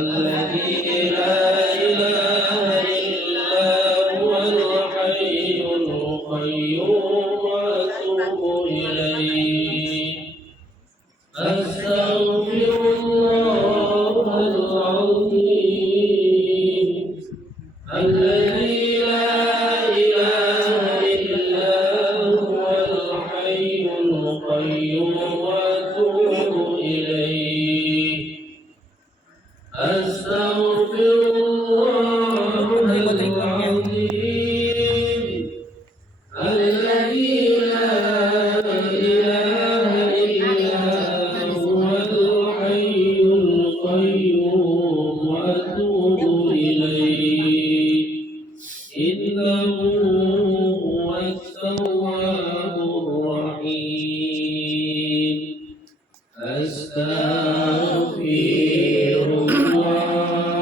الذي لا إله إلا هو الحي القيوم وأتوب إليه أستغفر الله العظيم الذي لا إله إلا هو الحي القيوم وأتوب إليه أستغفر الله العظيم الذي لا إله إلا هو الحي القيوم وأتوب إليه إنه هو التواب الرحيم أستغفر الله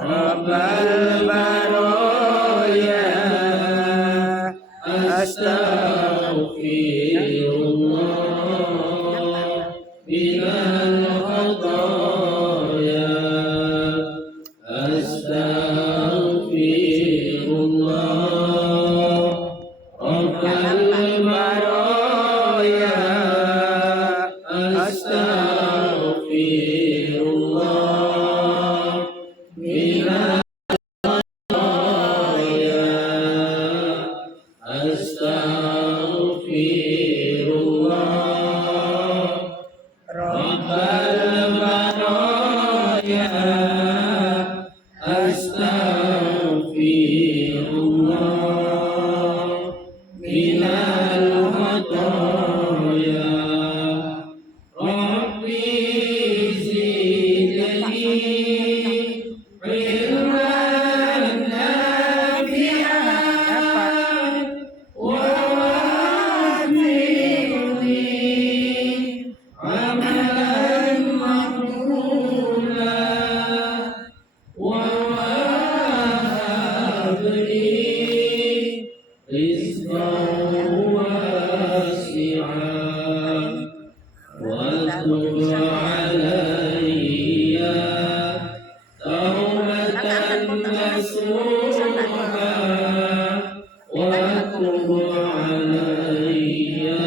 رب البرايا أستغفر الله من الخطايا أستغفر الله رب البرايا أستغفر الله من الخطايا أستغفر الله رب البرايا أستغفر الله من الخطايا ربي زدني علما نافعا ووفقني عملا مقبولا ووهب لي رزقا واسعا وتب علي توبة نصوحا وتب علي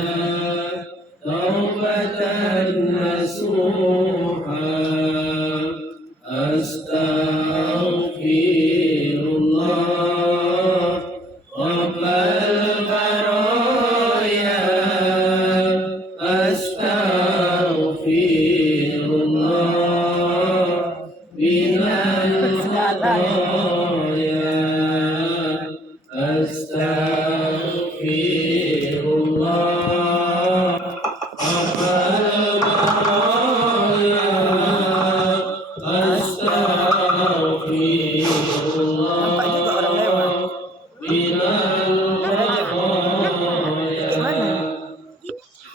توبة نصوحا أستغفر الله رب البرايا أستغفر الله من الخطايا أستغفر الله رب البرايا أستغفر الله من الخطايا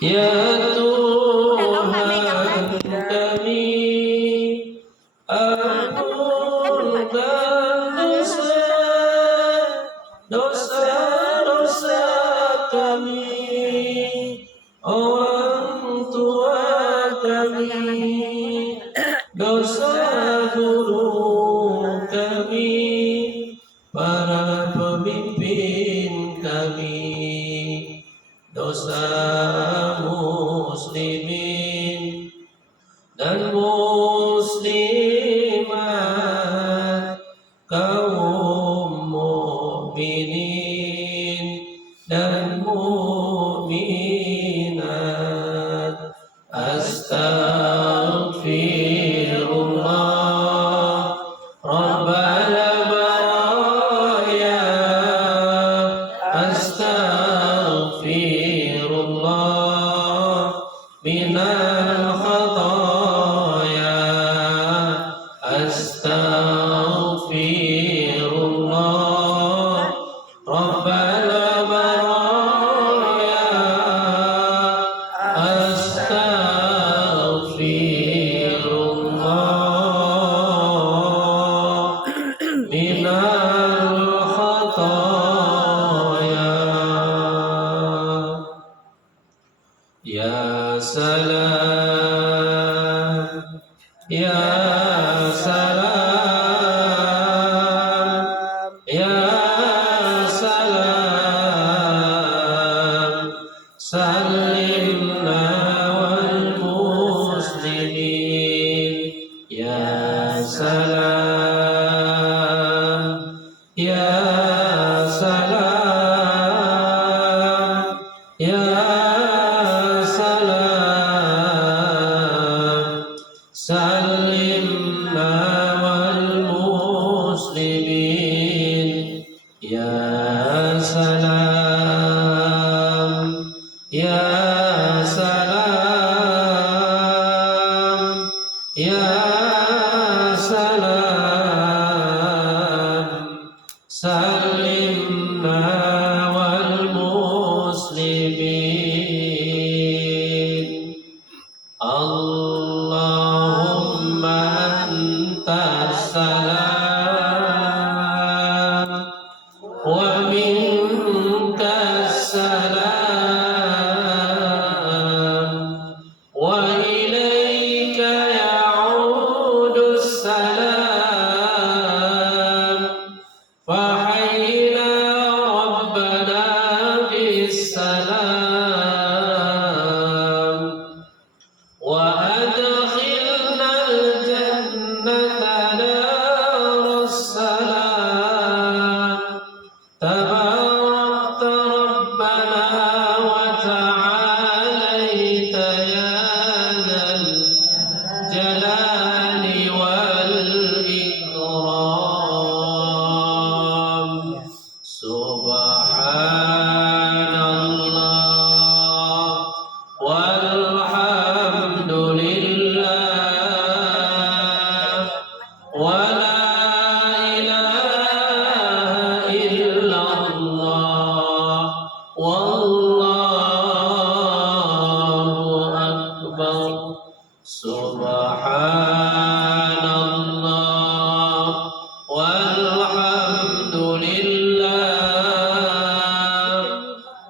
يا Tuhan kami ampun dosa-dosa kami, orang tua kami, dosa guru kami, para pemimpin kami, dosa muslimin dan muslimat, kaum mukminin dan mukminat. Astaghfirullah Rabbal baraya. Astaghfirullah minal khataya. Astaghfirullah Rabbal baraya. Astaghfirullah minal khataya. Ya salam Ya salam, ya salam, salimna wal muslimin. Ya salam, ya salam, ya salam, salimna wal muslimin. Ya salam, ya salam, ya salam, salimna wal muslimin. Allahumma antas salam wa minkas salam wa ilaika ya'udus salam fahayyina rabbana bis salam وأدخلنا الجنة دار السلام تباركت ربنا وتعاليت يا ذا الجلال والإكرام سبحان الله والحمد لله ولا إله إلا الله والله أكبر سبحان الله والحمد لله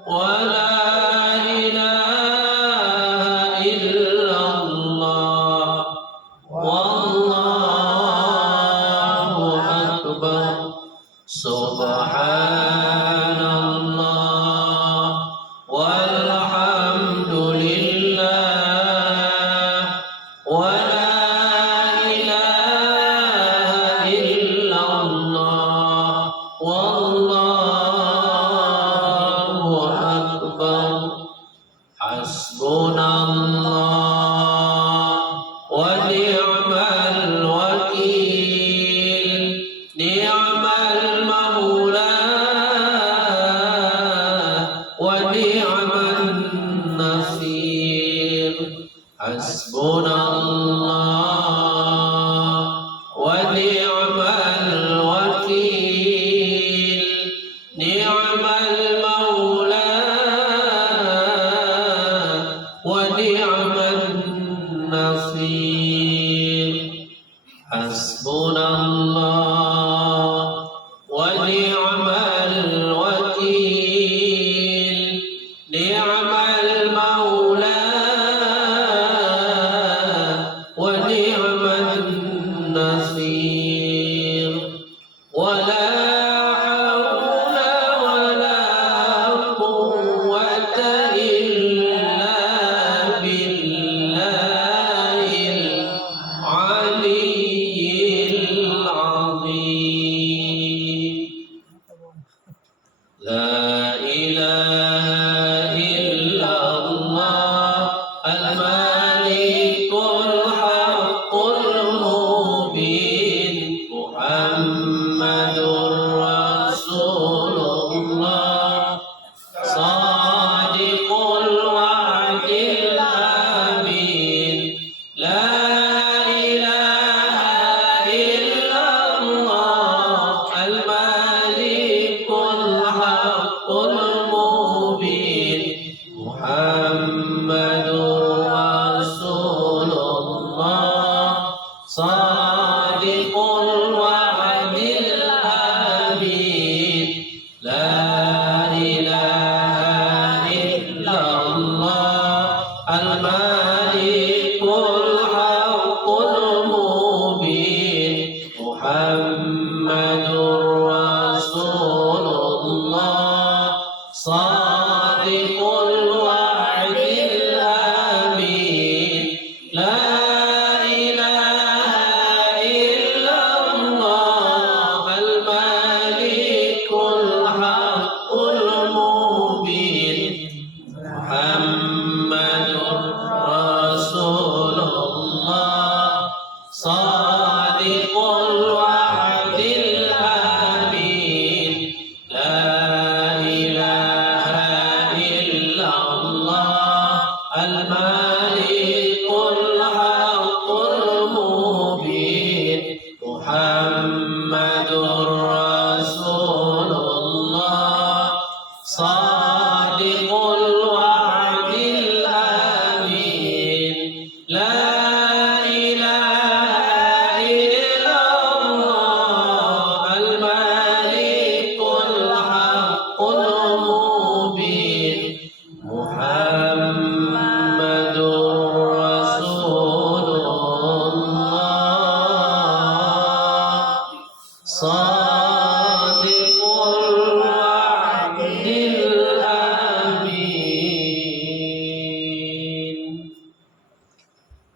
ولا إله إلا الله والله أكبر سبحان الله والحمد لله ولا إله إلا الله والله أكبر حسبنا الله ونعم الوكيل نعم المولى ونعم النصير حسبنا الله ونعم الوكيل نعم المولى ونعم النصير حسبنا الله ونعم الوكيل نعم المولى ونعم النصير ولا حول ولا قوة إلا بالله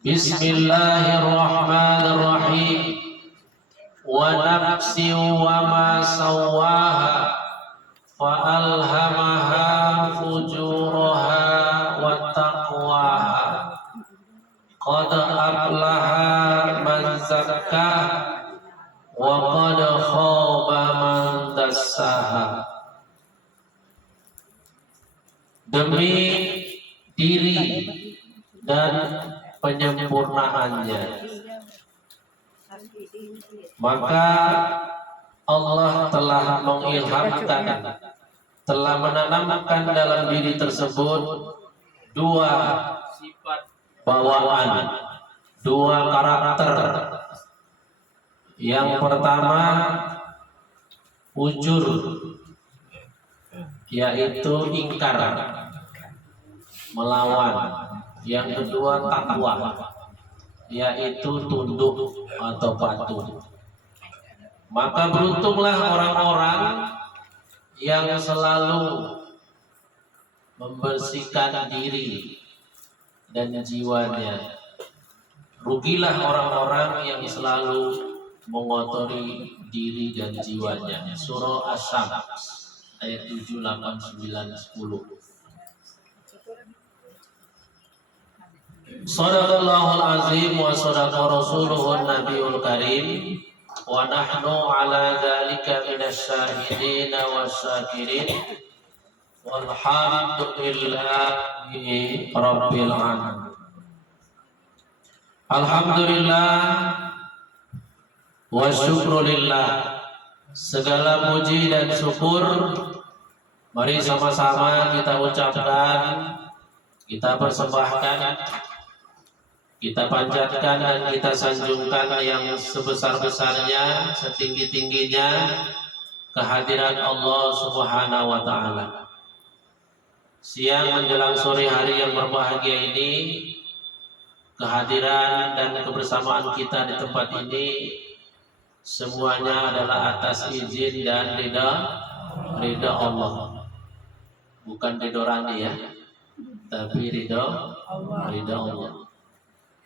Bismillahirrahmanirrahim. Wa nafsi wa ma sawwaha fa alhamaha fujuraha wa taqwaha. Qad aflaha man zakkaha wa qad khaba man dassaha. Demi diri dan penyempurnaannya, maka Allah telah mengilhamkan, telah menanamkan dalam diri tersebut dua sifat bawaan, dua karakter. Yang pertama ujur, yaitu ingkar, melawan. Yang kedua takwa, yaitu tunduk atau patuh. Maka beruntunglah orang-orang yang selalu membersihkan diri dan jiwanya. Rugilah orang-orang yang selalu mengotori diri dan jiwanya. Surah Asy-Syams ayat 7, 8, 9, 10. Shadaqallahul azim wa shadaqa rasuluhun nabiyul karim wa nahnu ala dzalika minasyahidin wasyakirin walhamdulillahi rabbil alamin. Alhamdulillah wa syukrulillah. Segala puji dan syukur mari sama-sama kita ucapkan, kita persembahkan, kita panjatkan dan kita sanjungkan yang sebesar-besarnya, setinggi-tingginya kehadiran Allah Subhanahu wa taala. Siang menjelang sore hari yang berbahagia ini, kehadiran dan kebersamaan kita di tempat ini semuanya adalah atas izin dan ridha Allah. Bukan ridho Rani ya, tapi ridha Allah.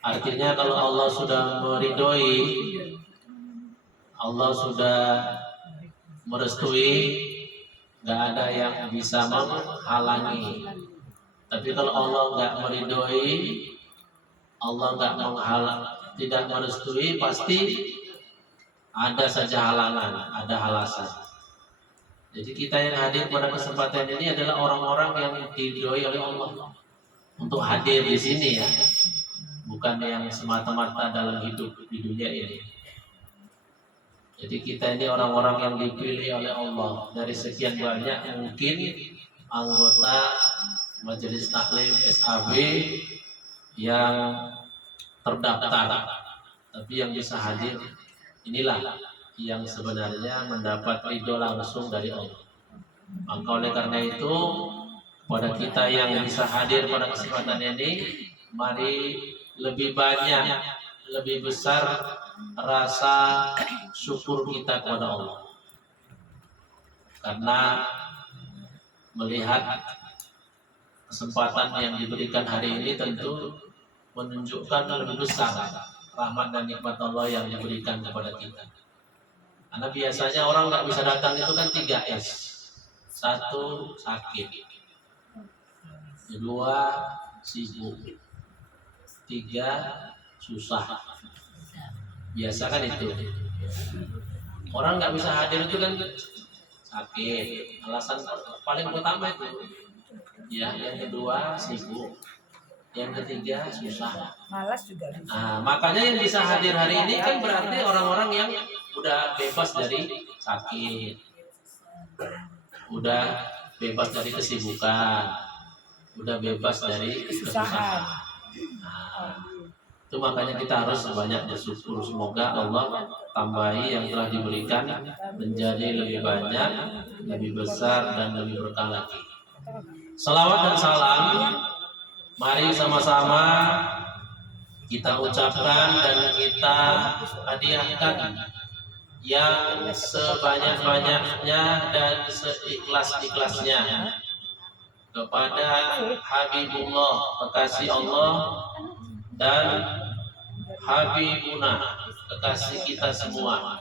Artinya kalau Allah sudah meridhoi, Allah sudah merestui, nggak ada yang bisa menghalangi. Tapi kalau Allah nggak meridhoi, Allah nggak tidak merestui, pasti ada saja halangan, ada alasan. Jadi kita yang hadir pada kesempatan ini adalah orang-orang yang diridhoi oleh Allah untuk hadir di sini ya. Bukan yang semata-mata dalam hidup di dunia ini. Jadi kita ini orang-orang yang dipilih oleh Allah dari sekian banyak mungkin anggota Majelis Taklim SAB yang terdaftar, tapi yang bisa hadir inilah yang sebenarnya mendapat ridho langsung dari Allah. Maka oleh karena itu pada kita yang bisa hadir pada kesempatan ini, mari lebih banyak, lebih besar rasa syukur kita kepada Allah. Karena melihat kesempatan yang diberikan hari ini tentu menunjukkan lebih besar rahmat dan nikmat Allah yang diberikan kepada kita. Karena biasanya orang nggak bisa datang itu kan 3S. 1, sakit. 2, sibuk. 3, susah. Biasa kan itu. Orang nggak bisa hadir itu kan sakit. Alasan paling utama itu. Ya, yang kedua sibuk. Yang ketiga susah. Malas juga. Makanya yang bisa hadir hari ini kan berarti orang-orang yang udah bebas dari sakit, udah bebas dari kesibukan, udah bebas dari kesusahan. Itu makanya kita harus banyak bersyukur. Semoga Allah tambahi yang telah diberikan menjadi lebih banyak, lebih besar dan lebih berkah lagi. Salawat dan salam mari sama-sama kita ucapkan dan kita hadiahkan yang sebanyak-banyaknya dan seikhlas-ikhlasnya kepada Habibullah, kekasih Allah, dan Habibuna, kekasih kita semua,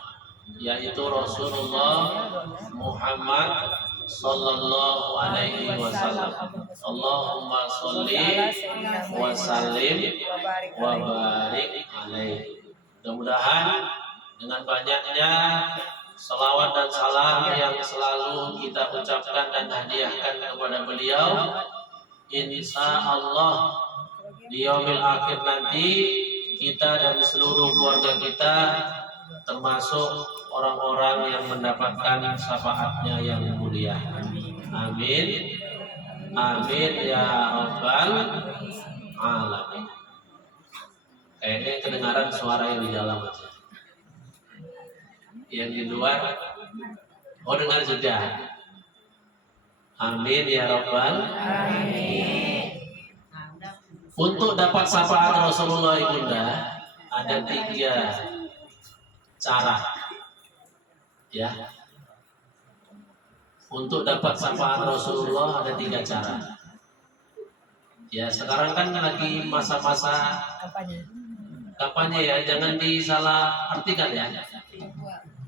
yaitu Rasulullah Muhammad sallallahu alaihi wasallam. Allahumma sholli wa sallim wa barik alaihi. Mudah-mudahan dengan banyaknya salawat dan salam yang selalu kita ucapkan dan hadiahkan kepada beliau, insya Allah di yaumil akhir nanti kita dan seluruh keluarga kita termasuk orang-orang yang mendapatkan syafaatnya yang mulia. Amin. Amin ya rabbal alamin. Kayaknya kedengaran suara yang di dalam aja. Yang di luar, oh dengar juga. Amin ya rabbal alamin. Untuk dapat syafaat Rasulullah ibunda ada 3 cara, ya. Untuk dapat syafaat Rasulullah ada 3 cara. Ya, sekarang kan lagi masa-masa kampanye ya, jangan disalah artikan ya.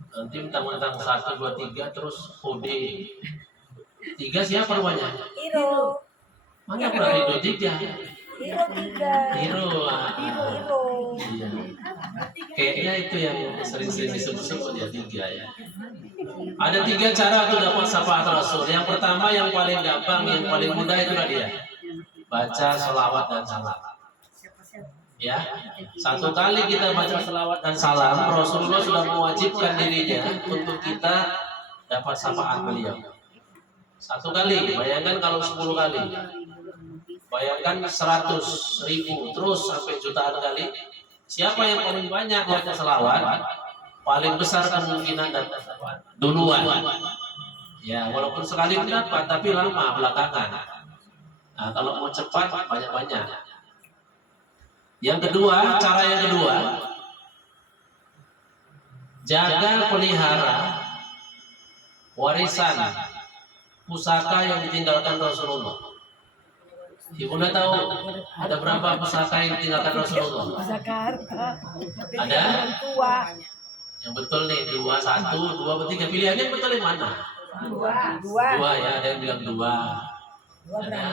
Nanti mentang-mentang 1, 2, 3 terus kode 3 siapa rumahnya? Hiro. Mana pernah Ridho 3? Hiro 3. Hiro. Hiro. Iya. Kayaknya itu yang sering-sering disebut-sebut ya 3 ya. Ada 3 cara untuk dapat syafaat Rasul. Yang pertama, yang paling gampang, yang paling mudah itu dia. Baca sholawat dan salam. Ya, 1 kali kita baca sholawat dan salam, Rasulullah sudah mewajibkan dirinya untuk kita dapat syafaat beliau. 1 kali, bayangkan kalau 10 kali. Bayangkan 100, 1000, terus sampai jutaan kali. Siapa yang paling banyak baca sholawat, paling besar kemungkinan dapat syafaat duluan. Ya, walaupun sekali dapat, tapi lama belakangan. Nah, kalau mau cepat banyak-banyak. Yang kedua, cara yang kedua, jaga pelihara warisan pusaka yang ditinggalkan Rasulullah. Ibu udah tahu ada berapa pusaka yang ditinggalkan Rasulullah? Jakarta. Ada? Tua. Yang betul nih 2, 1, 2, 3. Pilihannya yang betul yang mana? 2 ya, ada yang bilang 2. Ada.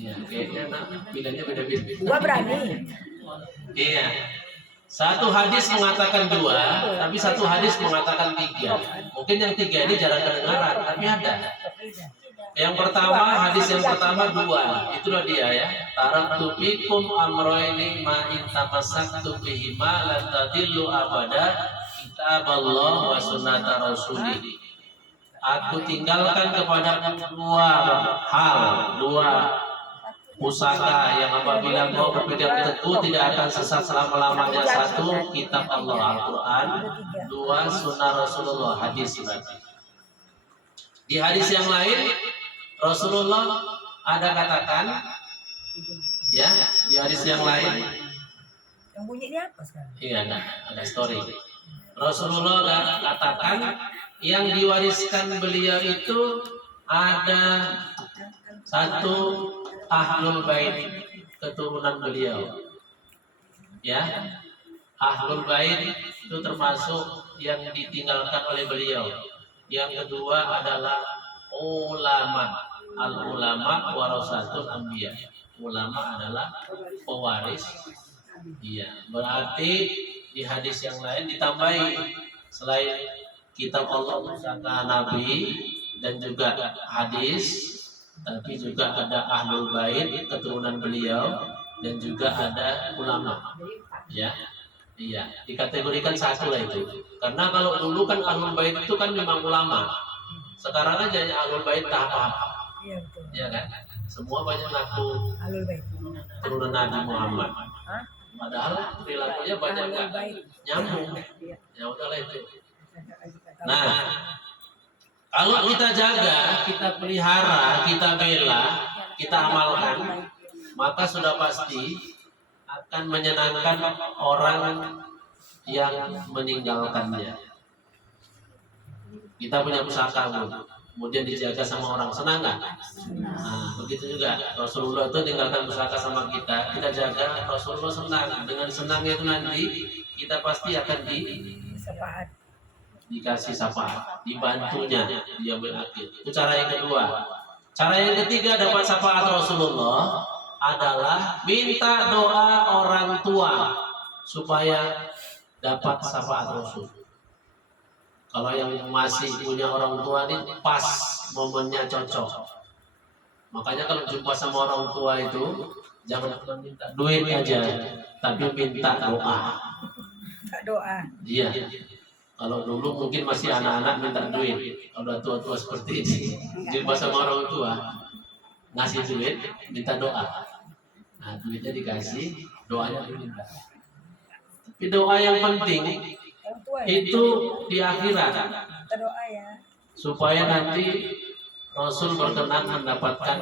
Iya, kayaknya pilihannya beda-beda. 2 berani. Iya. 1 hadis mengatakan 2, tapi 1 hadis mengatakan 3. Mungkin yang 3 ini jarang kedengaran, tapi ada. Yang pertama, hadis yang pertama 2. Itulah dia ya. Taraktu fikum amroini ma in tamassaktu bihima lan tadillu abada kitaballah wa sunnata rasulih. Aku tinggalkan kepada 2 hal, 2 pusaka yang apabila kau berpegang teguh tidak akan sesat selama-lamanya. 1, kitab Allah Al-Quran. 2, sunnah Rasulullah, hadis berarti. Di hadis yang lain Rasulullah ada katakan, ya, di hadis yang lain. Yang bunyi ini apa sekarang? Iya, ada story. Rasulullah katakan yang diwariskan beliau itu ada 1 ahlul bait, keturunan beliau. Ya, ahlul bait itu termasuk yang ditinggalkan oleh beliau. Yang kedua adalah ulama. Al-ulama warasatul anbiya. Ulama adalah pewaris. Iya, berarti di hadis yang lain ditambahi selain kitab Allah, pusaka Nabi dan juga hadis, tapi juga ada ahlul bait, keturunan beliau, dan juga ada ulama. Ya, iya, dikategorikan 1 lah itu. Karena kalau dulu kan ahlul bait itu kan memang ulama. Sekarang aja ahlul bait tak apa-apa. Iya betul. Ya kan? Semua banyak ngaku Alul baik. turunan Nabi Muhammad. Padahal perilakunya banyak gak nyambung. Ya udahlah itu. Nah, kalau kita jaga, kita pelihara, kita bela, kita amalkan, maka sudah pasti akan menyenangkan orang yang meninggalkannya. Kita punya pusaka, Bu. kemudian dijaga sama orang, senang nggak? Nah, begitu juga Rasulullah itu tinggalkan pusaka sama kita, kita jaga, Rasulullah senang. Dengan senangnya itu nanti kita pasti akan Sepaat. dikasih syafaat, dibantunya di yaumil akhir. Itu cara yang kedua. Cara yang ketiga dapat syafaat Rasulullah adalah minta doa orang tua supaya dapat syafaat Rasul. Kalau yang masih punya orang tua ini pas momennya cocok. Makanya kalau jumpa sama orang tua itu jangan minta duit aja, tapi minta doa. Tak doa. Iya. Kalau dulu mungkin masih anak-anak minta duit, kalau udah tua-tua seperti ini, jumpa sama orang tua, ngasih duit, minta doa. Nah, duitnya dikasih, doanya diminta. Tapi doa yang penting Orang tua ya. itu di akhirat, Kita doa ya. supaya nanti Rasul berkenan mendapatkan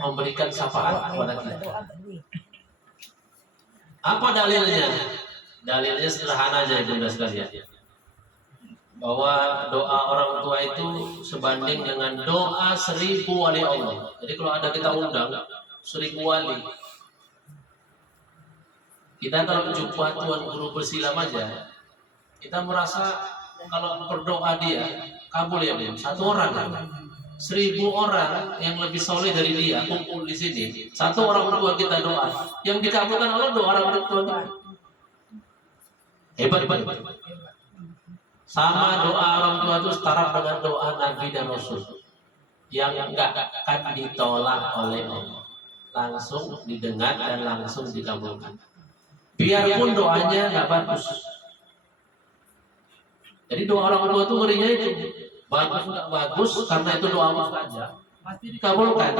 memberikan syafaat kepada kita. Doa tak duit. Apa dalilnya? Dalilnya sederhana aja, Bunda sekalian. Bahwa doa orang tua itu sebanding dengan doa 1000 wali Allah. Jadi kalau ada kita undang 1000 wali, kita kalau jumpa Tuan Guru bersilam aja, kita merasa kalau berdoa dia kabul ya Bim. Satu orang kan, 1000 orang yang lebih soleh dari dia kumpul di sini. Satu orang tua kita doa, yang dikabulkan Allah doa orang tua kita. Hebat. Sama doa orang tua itu setara dengan doa Nabi dan Rasul yang enggak akan ditolak oleh Allah, langsung didengar dan langsung dikabulkan. Biarpun doanya enggak bagus. Jadi doa orang tua itu ngerinya itu bagus enggak bagus karena itu doa mustajab pasti dikabulkan.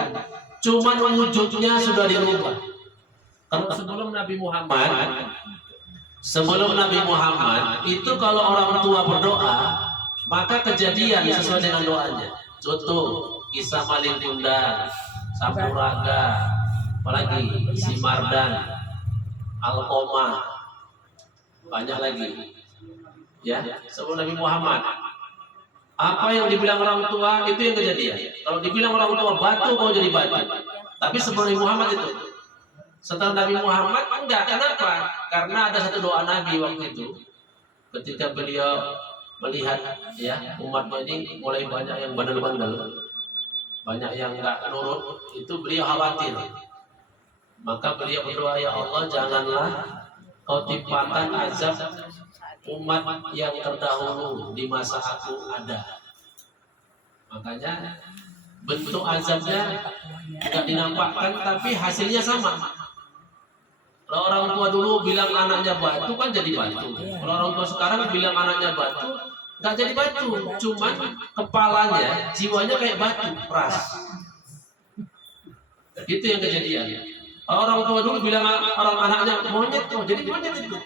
Cuman wujudnya sudah dirubah. Kalau sebelum Nabi Muhammad itu kalau orang tua berdoa maka kejadian sesuai dengan doanya. Contoh kisah maling kundang, Sampuraga, apalagi si Mardan, Alqomah, banyak lagi. Ya, sebelum Nabi Muhammad. Apa yang dibilang orang tua itu yang kejadian. Kalau dibilang orang tua batu kau jadi batu. Tapi sebelum Nabi Muhammad itu. Setelah Nabi Muhammad enggak. Kenapa? Karena ada satu doa Nabi waktu itu. Ketika beliau melihat ya umatnya ini mulai banyak yang bandel-bandel, banyak yang enggak nurut, itu beliau khawatir. Maka beliau berdoa, ya Allah janganlah kau timpakan azab umat yang terdahulu di masa aku ada. Makanya bentuk azabnya enggak dinampakkan tapi hasilnya sama. Kalau orang tua dulu bilang anaknya batu kan jadi batu. Kalau orang tua sekarang bilang anaknya batu, nggak jadi batu. Cuman kepalanya, jiwanya kayak batu, keras. Itu yang kejadian. Kalau orang tua dulu bilang orang anaknya monyet, oh jadi monyet itu.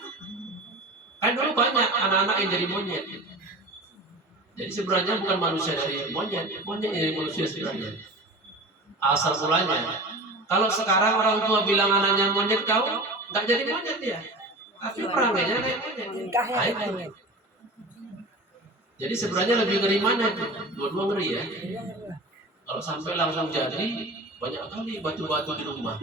Kan dulu banyak anak-anak yang jadi monyet. Jadi sebenarnya bukan manusia dari monyet, monyet dari manusia sebenarnya. Asal mulanya. Kalau sekarang orang tua bilang anaknya monyet, kau nggak jadi monyet ya, tapi perangainya kayak monyet. Jadi sebenarnya lebih ngeri mana itu? Dua-dua ngeri ya. Kalau sampai langsung jadi, banyak kali batu-batu di rumah.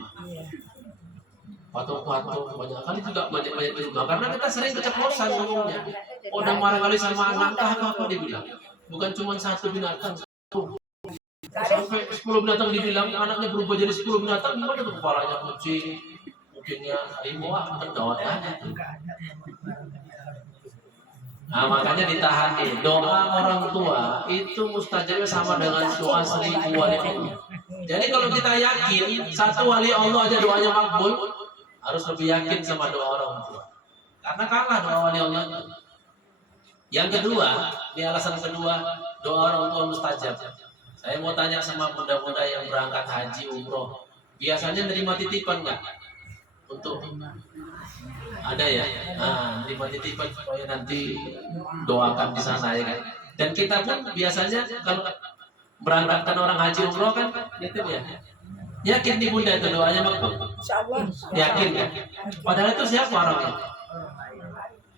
Patung-patung banyak kali juga banyak di rumah. Karena kita sering keceplosan ngomongnya. Udah marah kali sama anak, apa dibilang. Bukan cuma satu binatang. Sampai 10 binatang dibilang anaknya berubah jadi 10 binatang, gimana tuh kepalanya kucing, kupingnya harimau, gawat aja tuh. Nah makanya ditahan nih, doa orang tua itu mustajabnya sama dengan doa 1000 wali Allah. Jadi kalau kita yakin satu wali Allah aja doanya makbul, harus lebih yakin sama doa orang tua. Karena kalah doa wali Allah. Yang kedua, ini alasan kedua, doa orang tua mustajab. Saya mau tanya sama bunda-bunda yang berangkat haji umroh, biasanya nerima titipan nggak? Untuk ada ya, nah, nerima titipan supaya nanti doakan di sana ya kan. Dan kita pun biasanya kalau berangkatkan orang haji umroh kan, gitu ya. Yakin nih bunda itu doanya makbul? Insyaallah. Yakin kan? Padahal itu siapa orangnya?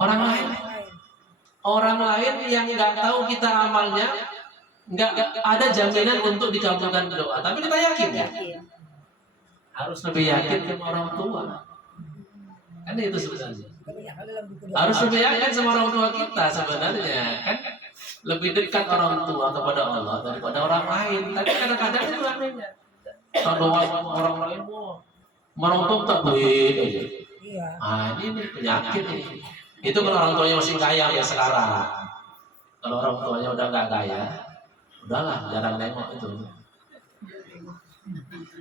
Orang lain. Orang lain yang nggak tahu kita amalnya. nggak ada jaminan untuk dikabulkan doa, tapi kita yakin ya. Harus lebih yakin sama orang tua. Kan itu sebenarnya. Harus lebih yakin sama orang tua kita sebenarnya. Kan lebih dekat orang tua kepada Allah daripada orang lain. Tapi kadang-kadang itu anehnya. Kalau doa sama orang lain, orang tua tak duit aja. Iya. Ah, ini penyakit ini. Itu kalau orang tuanya masih kaya ya sekarang. Kalau orang tuanya udah nggak kaya, udahlah jarang nengok itu.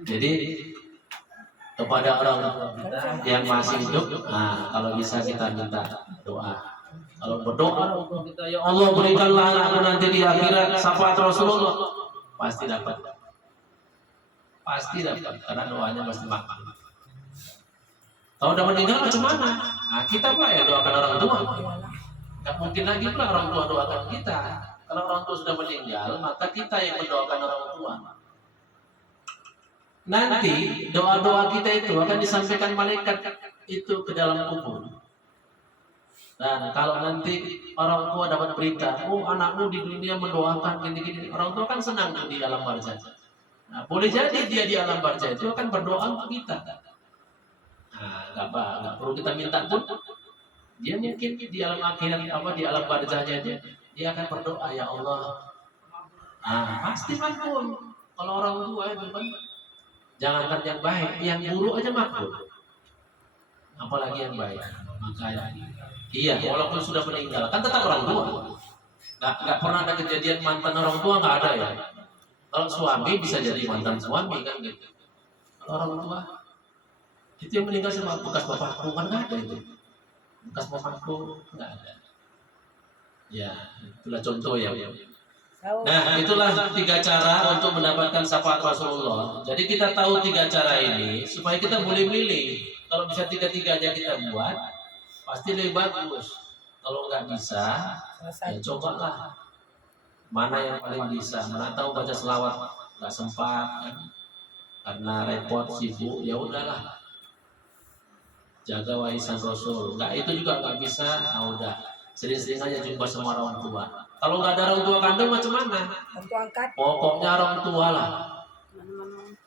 Jadi kepada orang kita yang masih hidup, nah kalau bisa kita minta doa. Kalau berdoa untuk kita, ya Allah berikanlah anakku nanti di akhirat syafaat Rasulullah, pasti dapat. Pasti dapat karena doanya pasti makbul. Kalau udah meninggal macam mana? Nah, kita pula ya doakan orang tua. Gak mungkin lagi pula orang tua doakan kita. Kalau orang tua sudah meninggal, maka kita yang mendoakan orang tua. Nanti doa-doa kita itu akan disampaikan malaikat itu ke dalam kubur. Dan kalau nanti orang tua dapat berita, oh anakmu di dunia mendoakan gini-gini, orang tua kan senang tuh di alam barzah. Nah, boleh jadi dia di alam barzah itu akan berdoa untuk kita. Nah, nggak perlu kita minta pun. Dia mungkin di alam akhirat di alam barzahnya dia akan berdoa, ya Allah. Ah, pasti makbul. Kalau orang tua itu kan jangankan yang baik, yang buruk aja makbul. Apalagi yang baik. Makanya iya, walaupun sudah meninggal kan tetap orang tua. Nggak pernah ada kejadian mantan orang tua, nggak ada ya. Kalau suami bisa jadi mantan suami kan gitu. Kalau orang tua itu yang meninggal sama bekas bapakku kan nggak ada itu. Bekas bapakku nggak ada. Ya, itulah contoh ya. Nah, itulah 3 cara untuk mendapatkan syafaat Rasulullah. Jadi kita tahu 3 cara ini supaya kita boleh milih. Kalau bisa 3-3-nya kita buat, pasti lebih bagus. Kalau nggak bisa, ya cobalah. Mana yang paling bisa? Mana tahu baca selawat nggak sempat, kan? Karena repot, sibuk, ya udahlah. Jaga warisan Rasul. Nggak itu juga nggak bisa, nah udah. Sering-sering aja jumpa sama orang tua. Kalau nggak ada orang tua kandung macam mana? Pokoknya orang tua lah.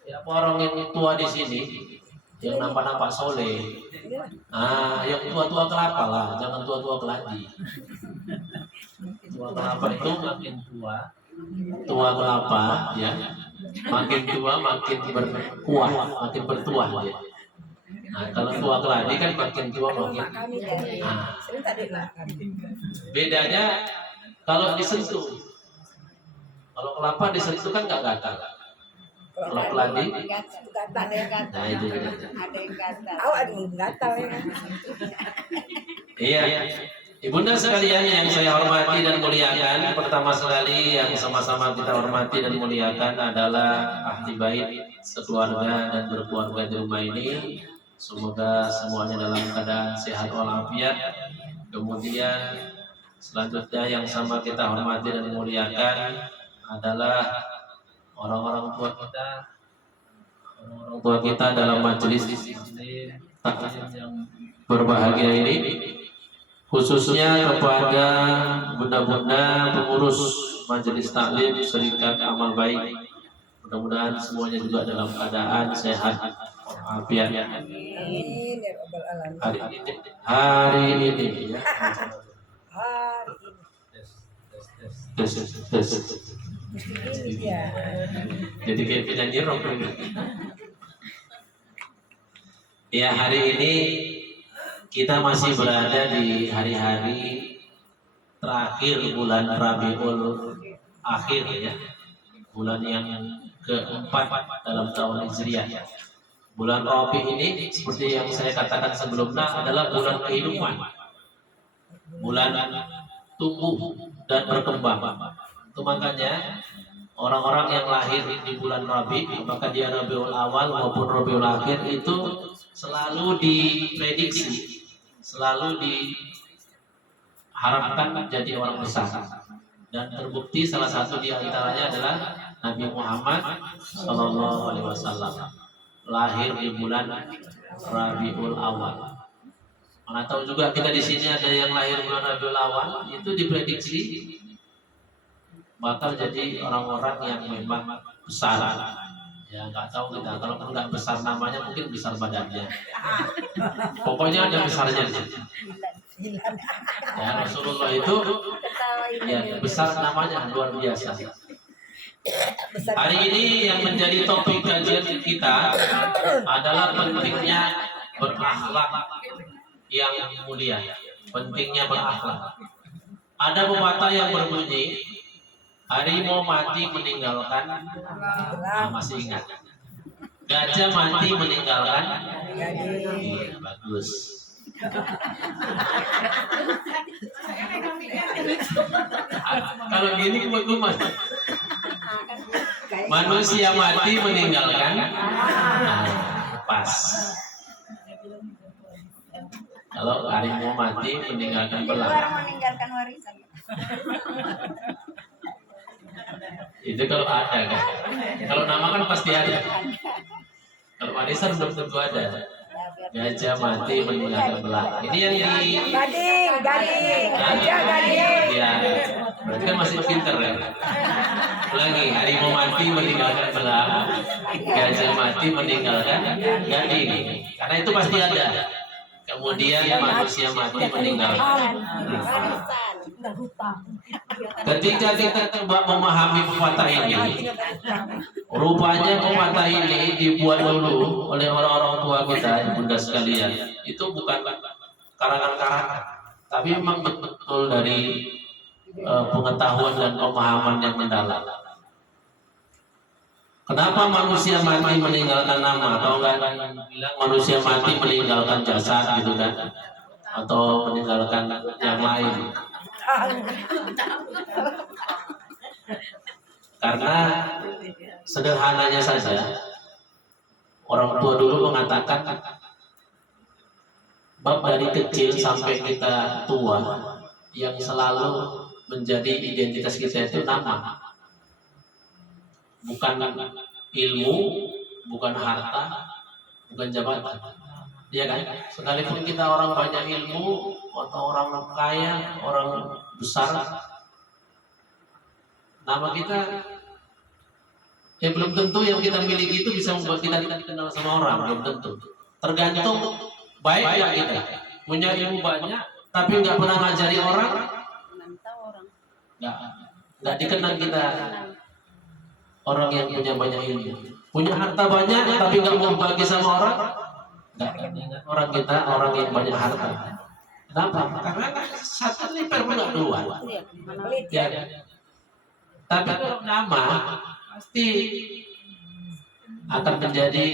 Ya orang yang tua di sini, yang nampak-nampak soleh. Yang tua-tua kelapa lah, jangan tua-tua keladi. Tua kelapa itu makin tua kelapa ya, makin tua makin berkuah, makin bertuah dia. Nah, kalau tua keladi kan makin tua makin. Nah, bedanya kalau disentuh. Kalau kelapa disentuh kan nggak gatal. Kalau keladi, nah itu. Ada yang gatal ya. Iya. Ibunda sekalian yang saya hormati dan muliakan, pertama sekali yang sama-sama kita hormati dan muliakan adalah ahli bait sekeluarga dan berkeluarga di rumah ini. Semoga semuanya dalam keadaan sehat walafiat. Kemudian selanjutnya yang sama kita hormati dan muliakan adalah orang-orang tua kita dalam majelis taklim yang berbahagia ini, khususnya kepada bunda-bunda pengurus majelis taklim Serikat Amal Baik. Mudah-mudahan semuanya juga dalam keadaan sehat walafiat. Amin ya rabbal alamin. Hari ini ya. Tes. Jadi kayak penyanyi rock. Ya, hari ini kita masih berada di hari-hari terakhir bulan Rabiul Akhir ya. Bulan yang keempat dalam tahun Hijriah. Bulan Rabi ini seperti yang saya katakan sebelumnya adalah bulan kehidupan. Bulan tumbuh dan berkembang. Itu makanya orang-orang yang lahir di bulan Rabi, apakah dia Rabiul Awal maupun Rabiul Akhir, itu selalu diprediksi, selalu diharapkan jadi orang besar. Dan terbukti salah satu di antaranya adalah Nabi Muhammad SAW lahir di bulan Rabiul Awal. Mana tahu juga kita di sini ada yang lahir bulan Rabiul Awal, itu diprediksi bakal jadi orang-orang yang memang besar. Ya nggak tahu kita, kalau nggak besar namanya mungkin besar badannya. Pokoknya ada besarnya di situ. Ya Rasulullah itu ya besar namanya luar biasa. Hari ini yang menjadi topik kajian kita adalah pentingnya berakhlak yang mulia, pentingnya berakhlak. Ada pepatah yang berbunyi, harimau mati meninggalkan, masih ingat? Gajah mati meninggalkan, iya, bagus. Kalau gini buat manusia mati meninggalkan, pas. Kalau harimau mati meninggalkan belang. Meninggalkan warisan. Itu kalau ada kan. Kalau nama kan pasti ada. Kalau warisan belum tentu ada. Gajah mati meninggalkan belang. Ini yang di Gading. Ya, berarti kan masih pinter ya. Ulangi, harimau mati meninggalkan belang, gajah mati meninggalkan gading. Karena itu pasti ada. Kemudian manusia mati meninggalkan. Ketika kita coba memahami pepatah ini, rupanya pepatah ini dibuat dulu oleh orang-orang tua kita, bunda sekalian. Itu bukan karangan-karangan, tapi memang betul dari pengetahuan dan pemahaman yang mendalam. Kenapa manusia mati meninggalkan nama? Atau enggak bilang manusia mati meninggalkan jasad gitu kan? Atau meninggalkan yang lain? Karena sederhananya saja, orang tua dulu mengatakan bab dari kecil sampai kita tua yang selalu menjadi identitas kita itu nama, bukan ilmu, bukan harta, bukan jabatan. Iya kan? Sekalipun kita orang banyak ilmu atau orang kaya, orang besar, nama kita belum tentu yang kita miliki itu bisa membuat kita dikenal sama orang, belum tentu. Tergantung baik nggak kita, punya ilmu banyak, tapi nggak pernah ngajari orang, nggak dikenal kita orang yang punya banyak ilmu. Punya harta banyak, tapi nggak mau bagi sama orang, nggak ingat orang kita orang yang banyak harta. Kenapa? Karena satu liper pun nggak keluar. Ya. Tapi kalau nama pasti akan menjadi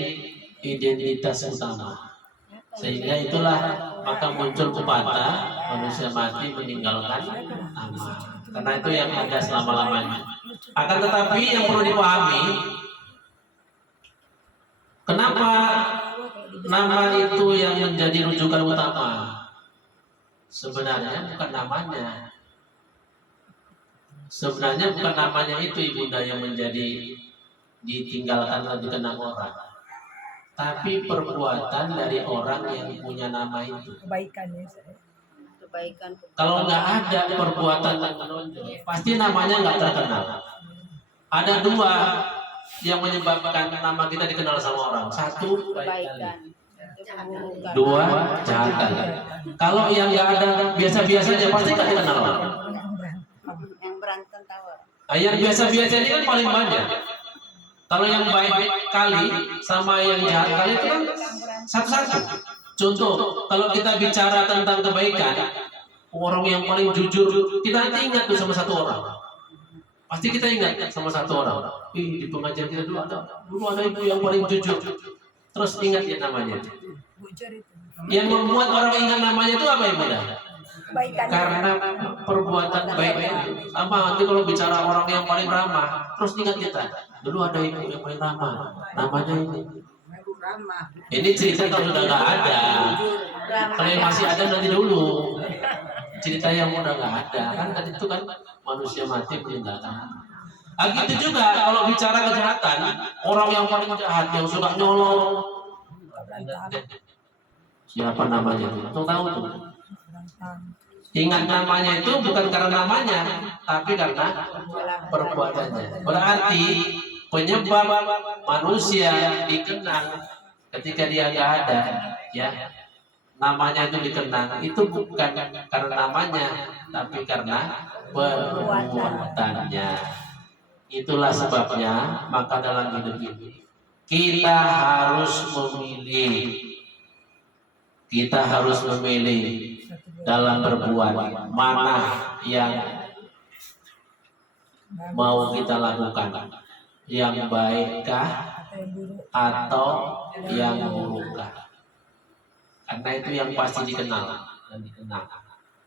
identitas utama. Sehingga itulah maka muncul pepatah manusia mati meninggalkan nama. Karena itu yang ada selama-lamanya. Akan tetapi yang perlu dipahami, kenapa nama itu yang menjadi rujukan utama? Sebenarnya bukan namanya. Sebenarnya bukan namanya itu ibunda yang menjadi ditinggalkan atau dikenang orang, tapi perbuatan dari orang yang punya nama itu. Kebaikannya. Kalau nggak ada perbuatan yang menonjol, pasti namanya nggak terkenal. Ada dua yang menyebabkan nama kita dikenal sama orang. Satu, baik kali. Dua, jahat kali. Kalau yang nggak ada biasa-biasa aja pasti nggak dikenal orang. Yang berantem tawar. Yang biasa-biasa ini kan paling banyak. Kalau yang baik kali sama yang jahat kali itu kan satu-satu. Contoh, kalau kita bicara tentang kebaikan, orang yang paling jujur, kita nanti ingat tuh sama satu orang. Pasti kita ingat sama satu orang. Di pengajian kita dulu ada ibu yang paling jujur. Terus ingat ya namanya. Yang membuat orang ingat namanya itu apa ibu? Karena perbuatan baiknya. Sama nanti kalau bicara orang yang paling ramah, terus ingat kita. Dulu ada ibu yang paling ramah, namanya ini. Ini cerita kalau sudah nggak ada. Kalau yang masih ada nanti dulu. Cerita yang udah nggak ada kan tadi itu kan manusia mati meninggalkan. Gitu juga kalau bicara kejahatan, orang yang paling jahat yang suka nyolong. Siapa namanya? Tahu tuh? Ingat namanya itu bukan karena namanya, tapi karena perbuatannya. Berarti penyebab manusia dikenang ketika dia nggak ada, ya namanya itu dikenang itu bukan karena namanya, tapi karena perbuatannya. Itulah sebabnya maka dalam hidup ini kita harus memilih, dalam berbuat mana yang mau kita lakukan, yang baikkah atau yang burukkah. Karena itu yang pasti dikenal dan dikenal.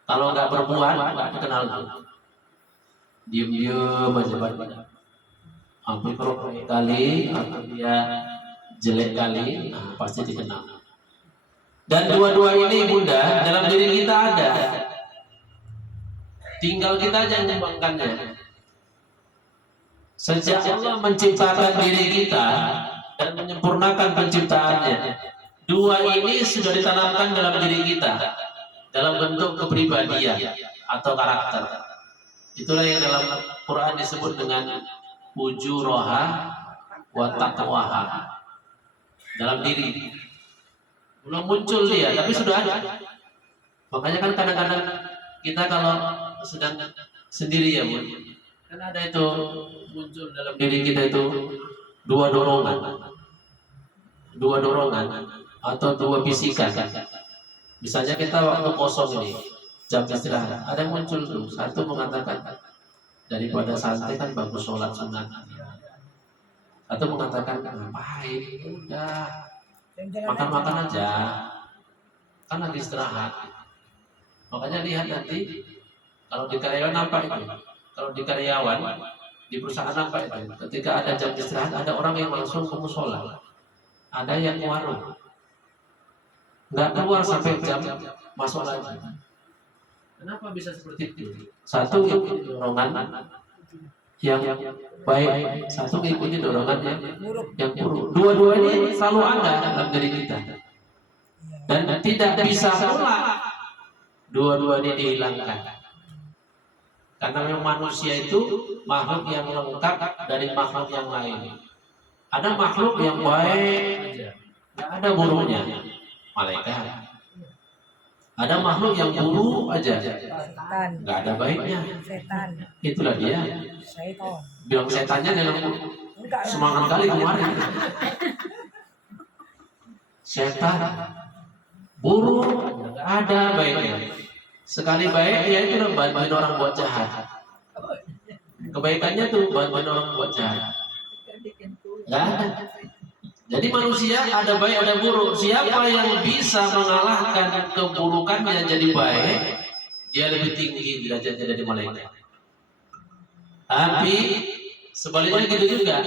Kalau nggak berbuat nggak dikenal, diem aja, hampir kali atau dia jelek kali, nah, pasti dikenal. Dan dua-dua ini bunda dalam diri kita ada, tinggal kita aja mengembangkannya. Sejak Allah menciptakan diri kita dan menyempurnakan penciptaannya, dua ini sudah ditanamkan dalam diri kita dalam bentuk kepribadian atau karakter. Itulah yang dalam Quran disebut dengan ujuraha wa taqwaha. Dalam diri belum muncul dia, tapi sudah ada. Makanya kan kadang-kadang kita kalau sedang sendiri ya Bu, kan ada itu muncul dalam diri kita itu dua dorongan atau dua bisikan. Misalnya kita waktu kosong ini, jam istirahat, ada yang muncul tuh, satu mengatakan daripada santai kan bagus sholat sunat. Satu mengatakan ngapain, udah makan aja, kan lagi istirahat. Makanya lihat nanti kalau di karyawan apa itu, kalau di karyawan di perusahaan apa itu, ketika ada jam istirahat ada orang yang langsung ke musola, ada yang ke warung, nggak keluar sampai jam masuk lagi. Kenapa bisa seperti itu? Satu ikuti dorongan yang baik, satu ikuti dorongan yang buruk. Dua-duanya selalu ada dalam diri kita dan tidak bisa pula dua-duanya dihilangkan. Karena memang manusia itu makhluk yang lengkap dari makhluk yang lain. Ada makhluk yang baik, nggak ada buruknya, malaikat. Ada makhluk yang buruk aja, nggak ada baiknya. Itulah dia. Bilang setannya dalam semangat kali kemarin. Setan buruk, nggak ada baiknya. Sekali baik ya itu bantuin orang buat jahat. Kebaikannya tuh bantuin orang buat jahat. Nggak ada. Jadi manusia ada baik ada buruk. Siapa yang bisa mengalahkan keburukannya jadi baik, dia lebih tinggi derajatnya dari malaikat. Tapi sebaliknya gitu juga.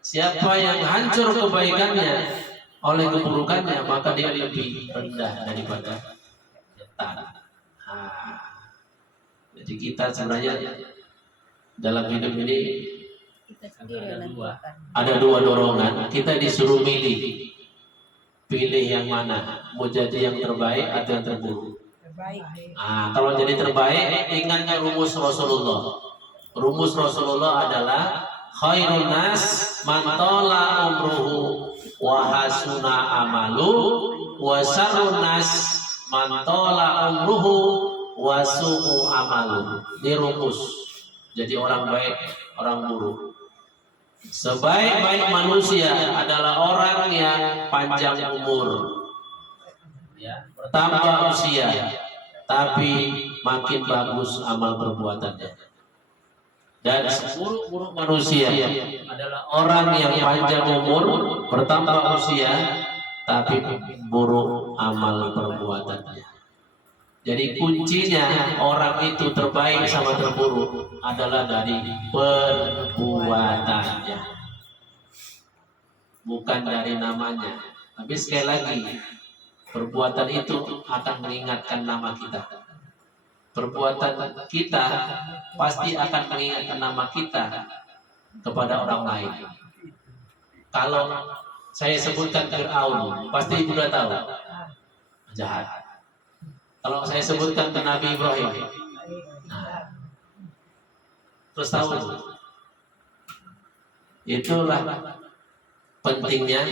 Siapa yang hancur kebaikannya oleh keburukannya, maka dia lebih rendah daripada setan. Jadi kita sebenarnya dalam hidup ini ada dua dorongan. Kita disuruh pilih yang mana, mau jadi yang terbaik atau yang terburuk. Kalau jadi terbaik, ingatnya rumus Rasulullah. Rumus Rasulullah adalah khairun nas man tala umruhu wa hasuna amalu wa syarrun nas man tala umruhu wa su'u amalu. Ini rumus. Jadi orang baik, orang buruk. Sebaik-baik manusia adalah orang yang panjang umur, bertambah usia, tapi makin bagus amal perbuatannya. Dan seburuk-buruk manusia adalah orang yang panjang umur, bertambah usia, tapi buruk amal perbuatannya. Jadi kuncinya orang itu terbaik sama terburuk adalah dari perbuatannya, bukan dari namanya. Tapi sekali lagi, perbuatan itu akan mengingatkan nama kita. Perbuatan kita pasti akan mengingatkan nama kita kepada orang lain. Kalau saya sebutkan Fir'aun, pasti sudah tahu jahat. Kalau saya sebutkan ke Nabi Ibrahim, nah, terus tahu itulah pentingnya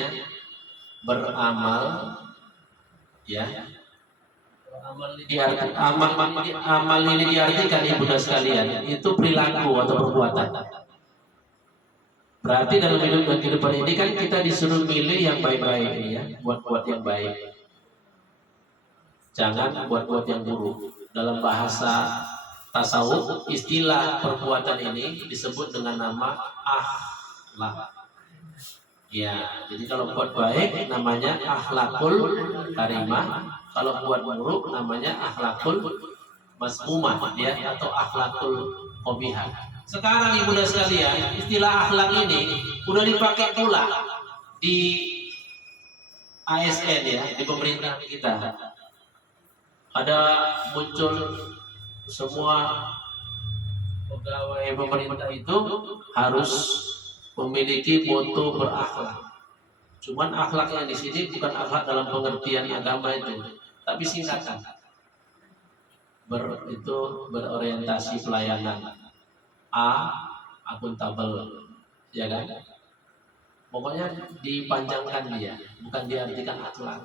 beramal, ya. Amal ini diartikan ibunda sekalian itu perilaku atau perbuatan. Berarti dalam hidup dan kehidupan ini kan kita disuruh milih yang baik-baik, ya, buat yang baik. Jangan buat yang buruk. Dalam bahasa tasawuf, istilah perbuatan ini disebut dengan nama akhlak. Ya, jadi kalau buat baik namanya akhlakul karimah, kalau buat buruk namanya akhlakul masmumah, ya, atau akhlakul qobihah. Sekarang ibunda sekalian, istilah akhlak ini udah dipakai pula di ASN, ya, di pemerintahan kita. Ada muncul semua pegawai pemerintah itu harus memiliki moto berakhlak. Cuman akhlak yang di sini bukan akhlak dalam pengertian agama itu, tapi singkatan. Itu berorientasi pelayanan. Akuntabel, ya kan? Pokoknya dipanjangkan dia, bukan diartikan akhlak.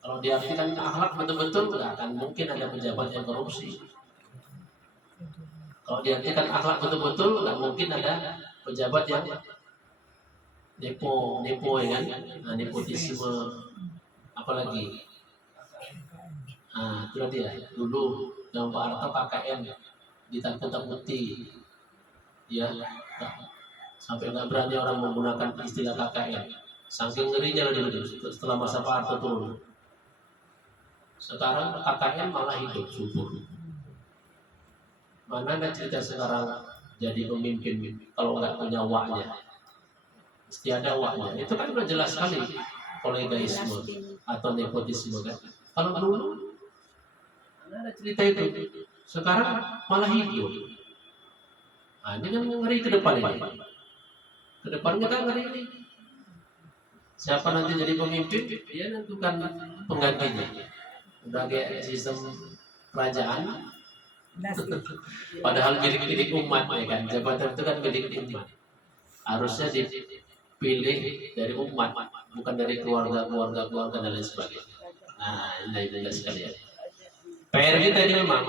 Kalau diartikan akhlak betul-betul nggak akan mungkin ada pejabat yang korupsi. Kalau diartikan akhlak betul-betul nggak mungkin ada pejabat yang nepo, ya kan? Nah, nepotisme, apalagi. Nah, itu dia. Dulu yang Pak Harto KKN ditakut-takuti, ya, sampai nggak berani orang menggunakan istilah KKN. Saking ngerinya dulu setelah masa Pak Harto turun. Sekarang KKN malah hidup subur. Mana ada cerita sekarang jadi pemimpin kalau nggak punya waknya, mesti ada waknya. Itu kan udah jelas sekali kolegaisme atau nepotisme kan. Kalau dulu mana ada cerita itu. Sekarang malah hidup. Nah, ini kan ngeri ke depan ini. Ke depannya kan ngeri ini. Siapa nanti jadi pemimpin, dia tentukan penggantinya. Udah kayak sistem kerajaan. Padahal milik umat, ya kan. Jabatan itu kan milik umat. Harusnya dipilih dari umat, bukan dari keluarga dan lain sebagainya. Nah, ini jelas sekalian. PR kita ini memang.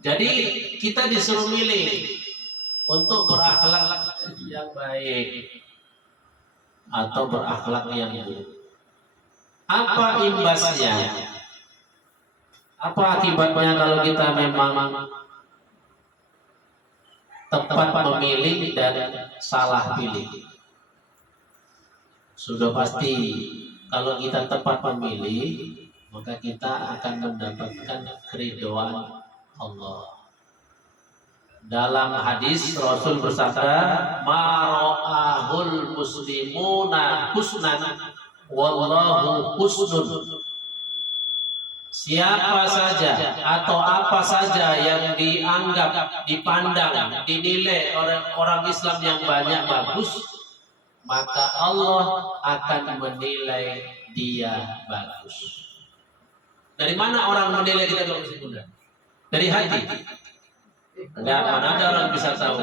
Jadi kita disuruh milih untuk berakhlak yang baik atau berakhlak yang buruk. Apa imbasnya? Apa akibatnya kalau kita memang tepat memilih dan salah pilih? Sudah pasti kalau kita tepat memilih, maka kita akan mendapatkan keridhaan Allah. Dalam hadis Rasul bersabda, "Ma'ra'ahul muslimuna husnan wallahu husnun." Siapa saja atau apa saja yang dianggap, dipandang, dinilai oleh orang Islam yang banyak bagus, maka Allah akan menilai dia bagus. Dari mana orang menilai kita bagus itu? Dari hati. Enggak, mana ada orang bisa tahu.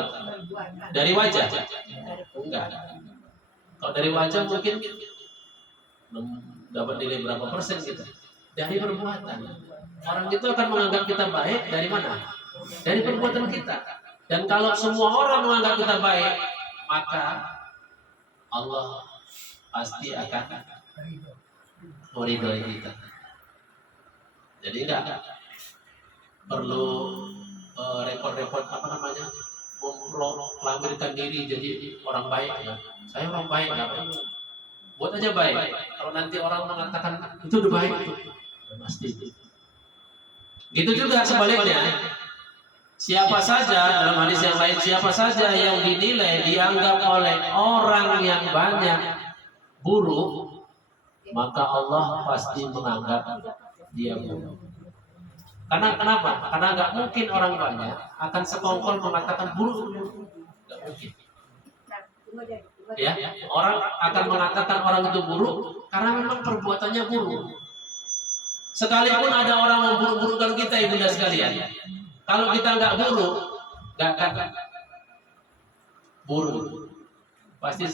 Dari wajah? Enggak. Kalau dari wajah mungkin dapat nilai berapa persen gitu. Dari perbuatan. Orang itu akan menganggap kita baik dari mana? Dari perbuatan kita. Dan kalau semua orang menganggap kita baik, maka Allah pasti akan meridhoi kita. Jadi enggak perlu repot-repot memproklamirkan diri jadi orang baik, ya. Saya orang baik, enggak apa-apa. Buat aja baik. Kalau nanti orang mengatakan itu udah baik, pasti. Gitu juga sebaliknya. Siapa saja dalam hadis yang lain, siapa saja yang dinilai dianggap oleh orang yang banyak buruk, maka Allah pasti menganggap dia buruk. Karena kenapa? Karena nggak mungkin orang banyak akan sekongkol mengatakan buruk. Nggak mungkin. Ya, orang akan mengatakan orang itu buruk karena memang perbuatannya buruk. Sekalipun ada orang memburuk-burukkan kita, ibunda sekalian, kalau kita nggak buruk, nggak akan buruk, pasti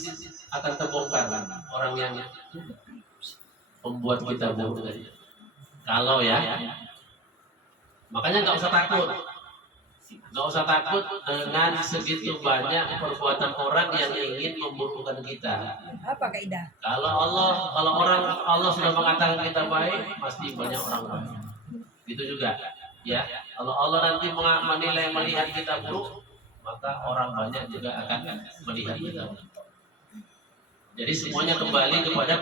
akan terbongkar orang yang membuat kita buruk tadi. Kalau ya, makanya nggak usah takut. Nggak usah takut dengan segitu banyak perbuatan orang yang ingin memburukkan kita. Apa kaidah? Kalau Allah sudah mengatakan kita baik, pasti banyak orang baik. Itu juga, ya. Kalau Allah nanti melihat kita buruk, maka orang banyak juga akan melihat kita buruk. Jadi semuanya kembali kepada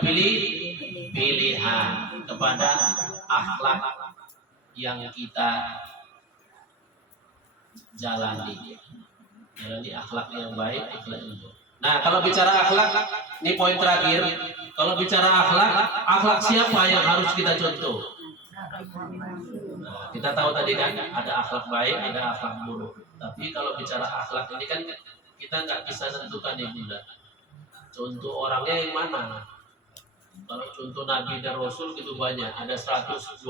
pilihan, kepada akhlak yang kita jalani akhlak yang baik, akhlak yang baik. Nah, kalau bicara akhlak, ini poin terakhir. Kalau bicara akhlak siapa yang harus kita contoh? Nah, kita tahu tadi kan ada akhlak baik, ada akhlak buruk. Tapi kalau bicara akhlak ini kan kita nggak bisa tentukan ya bunda. Contoh orangnya yang mana? Kalau contoh Nabi dan Rasul itu banyak, ada 124.000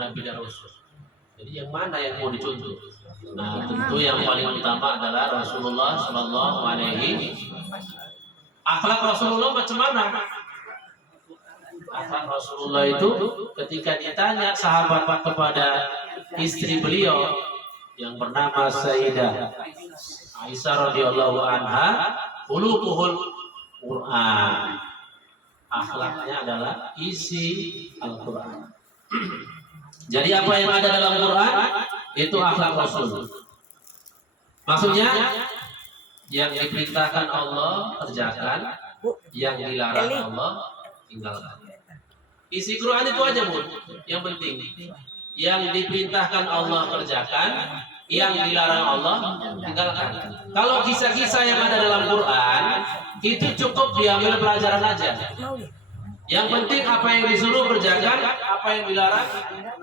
Nabi dan Rasul. Jadi yang mana yang mau dicontoh? Nah, tentu yang paling utama adalah Rasulullah Shallallahu Alaihi. Akhlak Rasulullah macam mana? Akhlak Rasulullah itu ketika ditanya sahabat kepada istri beliau yang bernama Sayyidah Aisyah radhiyallahu anha, khuluquhul Quran. Akhlaknya adalah isi Al-Quran. Jadi apa yang ada dalam Quran itu akhlak Rasul. Maksudnya yang diperintahkan Allah kerjakan, yang dilarang Allah tinggalkan. Isi Quran itu aja Bu, yang penting. Yang diperintahkan Allah kerjakan, yang dilarang Allah tinggalkan. Kalau kisah-kisah yang ada dalam Quran itu cukup diambil pelajaran aja. Yang penting apa yang disuruh kerjakan, apa yang dilarang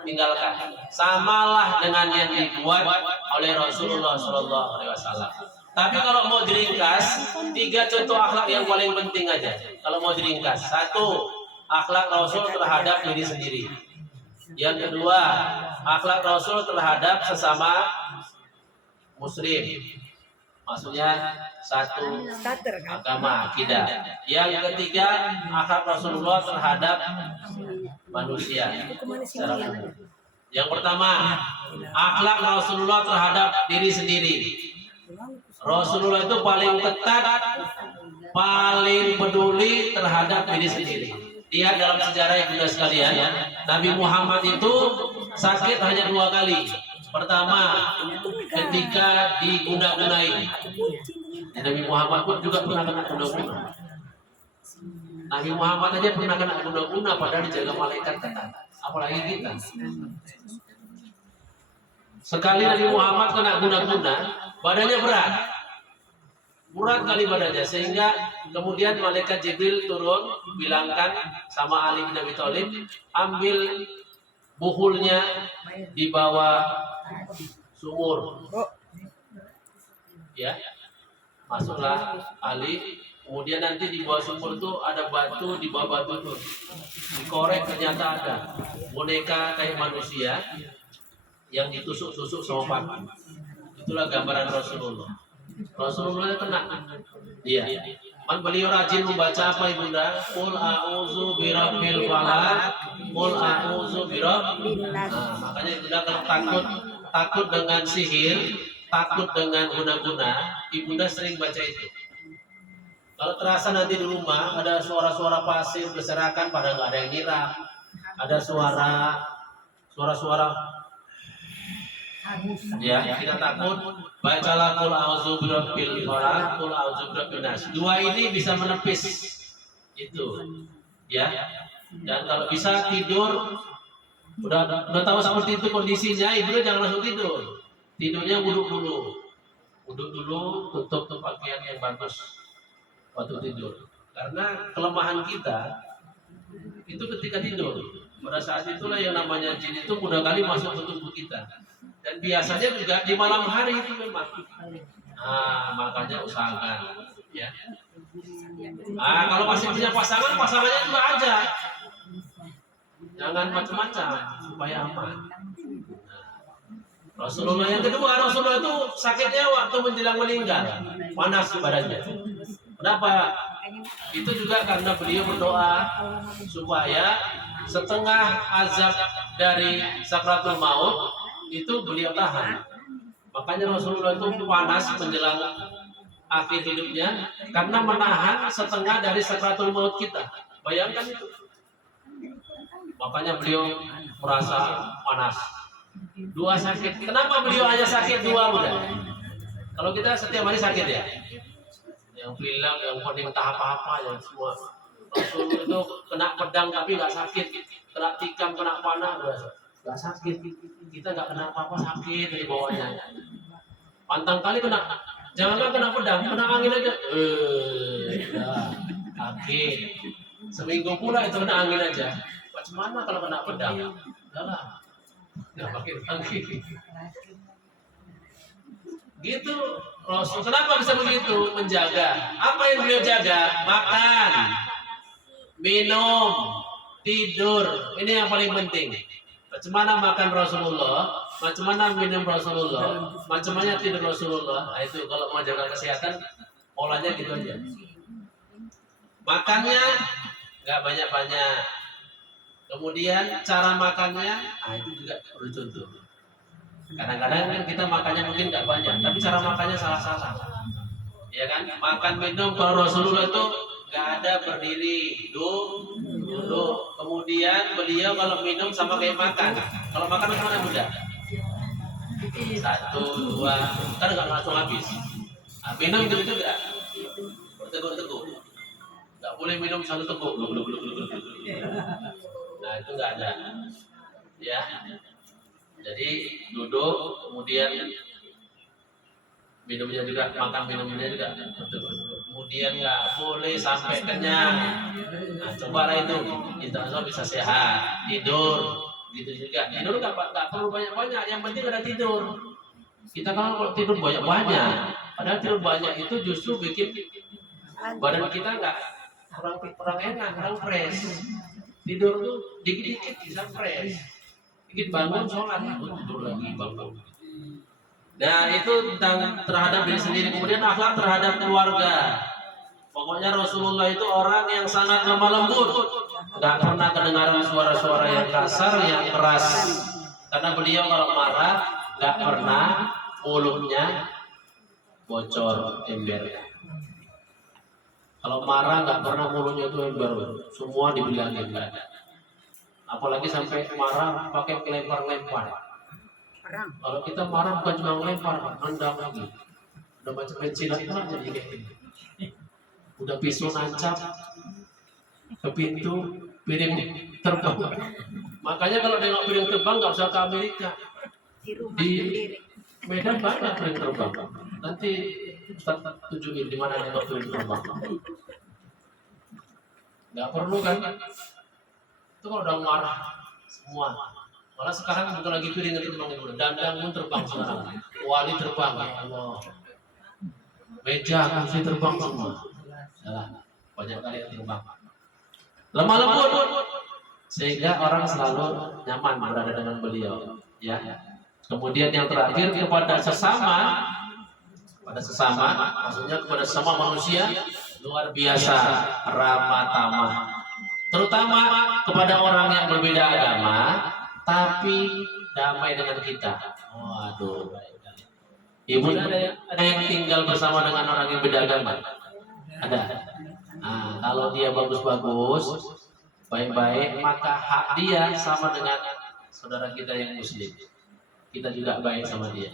tinggalkan. Samalah dengan yang dibuat oleh Rasulullah SAW. Tapi kalau mau diringkas, 3 contoh akhlak yang paling penting aja. Kalau mau diringkas, 1, akhlak Rasul terhadap diri sendiri. Yang kedua, akhlak Rasul terhadap sesama Muslim. Maksudnya 1, agama, akidah. Yang ketiga, akhlak Rasulullah terhadap manusia. Yang pertama, akhlak Rasulullah terhadap diri sendiri. Rasulullah itu paling ketat, paling peduli terhadap diri sendiri. Lihat dalam sejarah ibunda sekalian, Nabi Muhammad itu sakit hanya 2 kali. Pertama, ketika diguna-gunai. Nabi Muhammad pun juga pernah kena guna-guna. Nabi Muhammad aja pernah kena guna-guna padahal dijaga malaikat ketat. Apalagi kita. Sekali Nabi Muhammad kena guna-guna, badannya berat. Berat kali badannya sehingga kemudian malaikat Jibril turun bilangkan sama Ali bin Abi Thalib, ambil buhulnya di bawah sumur. Ya. Masuklah Ali, kemudian nanti di bawah sumur itu ada batu, di bawah batu itu dikorek ternyata ada boneka kayak manusia yang ditusuk-tusuk sama paku. Itulah gambaran Rasulullah. Rasulullah kena. Iya. Man beliau rajin membaca apa ibunda? Qul a'udzu birabbil falaq, qul a'udzu birabbin nas. Nah, makanya ibunda kalau takut dengan sihir, takut dengan guna-guna, ibunda sering baca itu. Kalau terasa nanti di rumah ada suara-suara pasir berserakan pada nggak ada yang nyiram, ada suara-suara ya kita takut, bacalah qul a'udzu birabbil falaq, qul a'udzu birabbin nas. 2 ini bisa menepis itu. Ya. Dan kalau bisa tidur udah tahu seperti itu kondisinya, ibu jangan langsung tidur. Tidurnya wudhu dulu, tutup pakaian yang bagus waktu tidur. Karena kelemahan kita itu ketika tidur. Pada saat itulah yang namanya jin itu mudah kali masuk ke tubuh kita. Dan biasanya juga di malam hari itu memang. Nah, makanya usahakan, ya. Nah, kalau masih punya pasangannya juga aja. Jangan macam-macam supaya aman. Rasulullah yang kedua, Rasulullah itu sakitnya waktu menjelang meninggal, panas badannya. Kenapa? Itu juga karena beliau berdoa supaya setengah azab dari sakratul maut itu beliau tahan. Makanya Rasulullah itu panas menjelang akhir hidupnya karena menahan setengah dari sakratul maut kita. Bayangkan itu. Makanya beliau merasa panas. Dua sakit. Kenapa beliau hanya sakit dua udah? Kalau kita setiap hari sakit ya. Yang bilang yang paling entah apa-apa yang semua. Rasul itu kena pedang tapi nggak sakit. Kena tikam, kena panah nggak sakit. Kita nggak kena apa-apa sakit dari bawahnya. Pantang kali kena. Jangankan kena pedang, kena angin aja. Sakit. Seminggu pula itu kena angin aja. Macam mana kalau kena pedang? Udahlah. Nggak pakai angin. Gitu. Rasul kenapa bisa begitu? Menjaga. Apa yang beliau jaga? Makan, minum, tidur. Ini yang paling penting. Macam mana makan Rasulullah, macam mana minum Rasulullah, macam mana tidur Rasulullah. Nah, itu kalau mau jaga kesehatan, polanya gitu aja. Makannya nggak banyak-banyak. Kemudian cara makannya, itu juga perlu contoh. Kadang-kadang kan kita makannya mungkin nggak banyak, tapi cara makannya salah-salah. Ya kan? Makan minum kalau Rasulullah itu nggak ada berdiri, duduk. Kemudian beliau kalau minum sama kayak makan. Kalau makan bagaimana Bunda? 1, 2, kan nggak langsung habis. Nah, minum gitu juga. Berteguk-teguk. Nggak boleh minum satu teguk. Nah itu nggak ada. Ya. Jadi duduk, kemudian minumnya juga, makan minumnya juga. Kemudian nggak boleh sampai kenyang. Nah, cobalah itu, insya Allah bisa sehat. Tidur, gitu juga. Tidur nggak perlu banyak-banyak, yang penting ada tidur. Kita kalau tidur banyak-banyak, padahal tidur banyak itu justru bikin badan kita nggak kurang enak, kurang fresh. Tidur tuh dikit-dikit bisa fresh. Dikit bangun sholat, tidur lagi bangun. Nah itu tentang terhadap diri sendiri. Kemudian akhlak terhadap keluarga. Pokoknya Rasulullah itu orang yang sangat lemah lembut. Gak pernah kedengaran suara-suara yang kasar, yang keras. Karena beliau kalau marah gak pernah mulutnya bocor ember. Kalau marah gak pernah mulutnya itu ember. Semua dibilangin gak ada. Apalagi sampai marah pakai lempar-lempar. Kalau kita marah bukan cuma lempar, nendang lagi. Udah macam main silat kan jadi kayak gini. Udah pisau nancap ke pintu, piring terbang. Makanya kalau nengok piring terbang nggak usah ke Amerika. Di Medan banyak piring terbang. Nanti Ustaz tunjukin di mana nengok piring terbang. Nggak perlu kan? Itu kalau udah marah semua. Malah sekarang bukan lagi piring terbang itu, dandang pun terbang sekarang. Wali terbang, ya Allah. Meja kursi terbang semua. Salah, banyak kali yang terbang. Lemah lembut, sehingga orang selalu nyaman berada dengan beliau. Ya. Kemudian yang terakhir kepada sesama, maksudnya kepada sesama manusia luar biasa ramah tamah. Terutama kepada orang yang berbeda agama, tapi damai dengan kita. Waduh. Ibu ada yang tinggal bersama dengan orang yang beda agama? Ada. Nah, kalau dia bagus-bagus, baik-baik, maka hak dia sama dengan saudara kita yang muslim. Kita juga baik sama dia.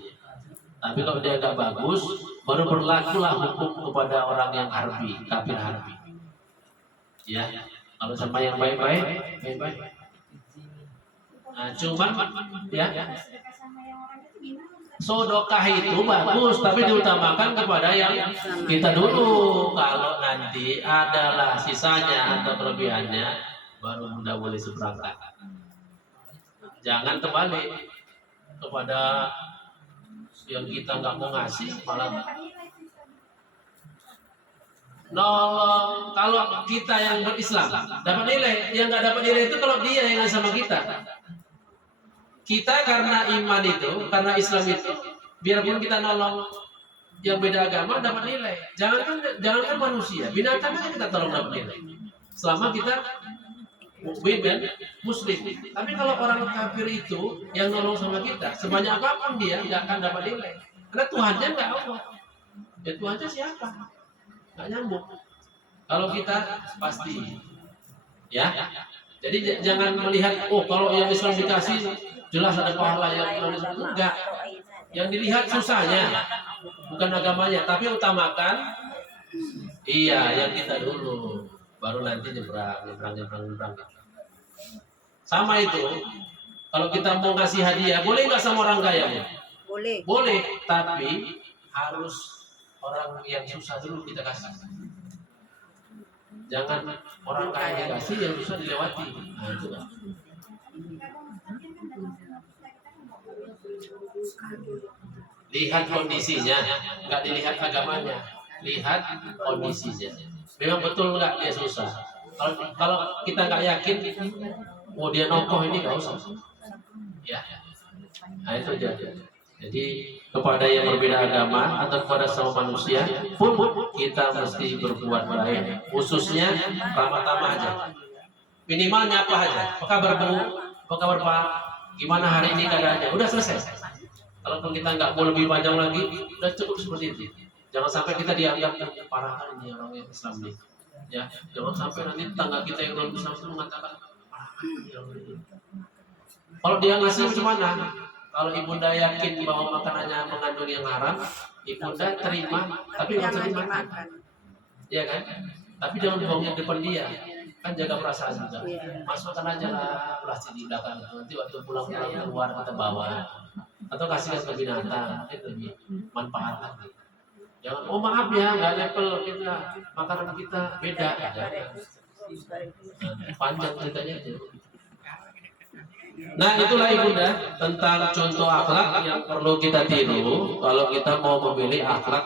Tapi kalau dia agak bagus, baru berlakulah hukum kepada orang yang harbi, kafir harbi. Ya. Kalau sama yang baik-baik. Nah, cuma ya sodokah itu bagus, tapi diutamakan kepada yang kita dulu. Kalau nanti adalah sisanya atau kelebihannya, baru Bunda boleh seberangkat. Jangan terbalik kepada yang kita nggak mau ngasih, malah nolong. Kalau kita yang berislam dapat nilai, yang nggak dapat nilai itu kalau dia yang sama kita. Kita karena iman itu, karena Islam itu, biarpun kita nolong yang beda agama dapat nilai. Jangankan manusia, binatang aja kita tolong dapat nilai. Selama kita mukmin dan muslim. Tapi kalau orang kafir itu yang nolong sama kita, sebanyak apapun dia nggak akan dapat nilai. Karena Tuhannya nggak Allah. Ya Tuhannya siapa? Nggak nyambung. Kalau kita pasti, ya. Jadi jangan melihat, oh kalau yang Islam dikasih jelas ada pahala, yang enggak. Yang dilihat susahnya, bukan agamanya, tapi utamakan yang kita dulu, baru nanti nyebrang. Sama itu, kalau kita mau ngasih hadiah, boleh nggak sama orang kaya? Boleh. Boleh, tapi harus orang yang susah dulu kita kasih. Jangan orang kaya dikasih, yang susah dilewati. Nah, itu kan. Lihat kondisinya, nggak dilihat agamanya, lihat kondisinya. Memang betul nggak dia susah. Kalau kita nggak yakin, oh dia nokoh ini nggak usah. Ya, nah itu jadi. Jadi kepada yang berbeda agama atau kepada semua manusia pun kita mesti berbuat baik. Khususnya ramah tamah aja. Minimalnya apa aja? Apa kabar Bu? Apa kabar Pak? Gimana hari ini keadaannya? Udah selesai. Kalaupun kita nggak mau lebih panjang lagi, udah cukup seperti itu. Jangan sampai kita dianggap parah ini orang yang Islam nih. Ya, jangan sampai nanti tetangga kita yang non Islam itu mengatakan parah ini orang ini. Kalau dia ngasih macam mana? Kalau ibunda yakin bahwa makanannya mengandung yang haram, ibunda terima, tapi nggak usah dimakan. Iya kan? Tapi jangan bohongnya depan dia. Kan jaga perasaan juga. Masukkan aja lah plastik di belakang itu. Nanti waktu pulang-pulang keluar kita bawa. Atau kasihkan ke binatang, itu lebih manfaat lagi. Jangan, oh maaf ya, nggak level kita, makanan kita beda. Panjang ceritanya itu. Nah itulah ibunda tentang contoh akhlak yang perlu kita tiru kalau kita mau memilih akhlak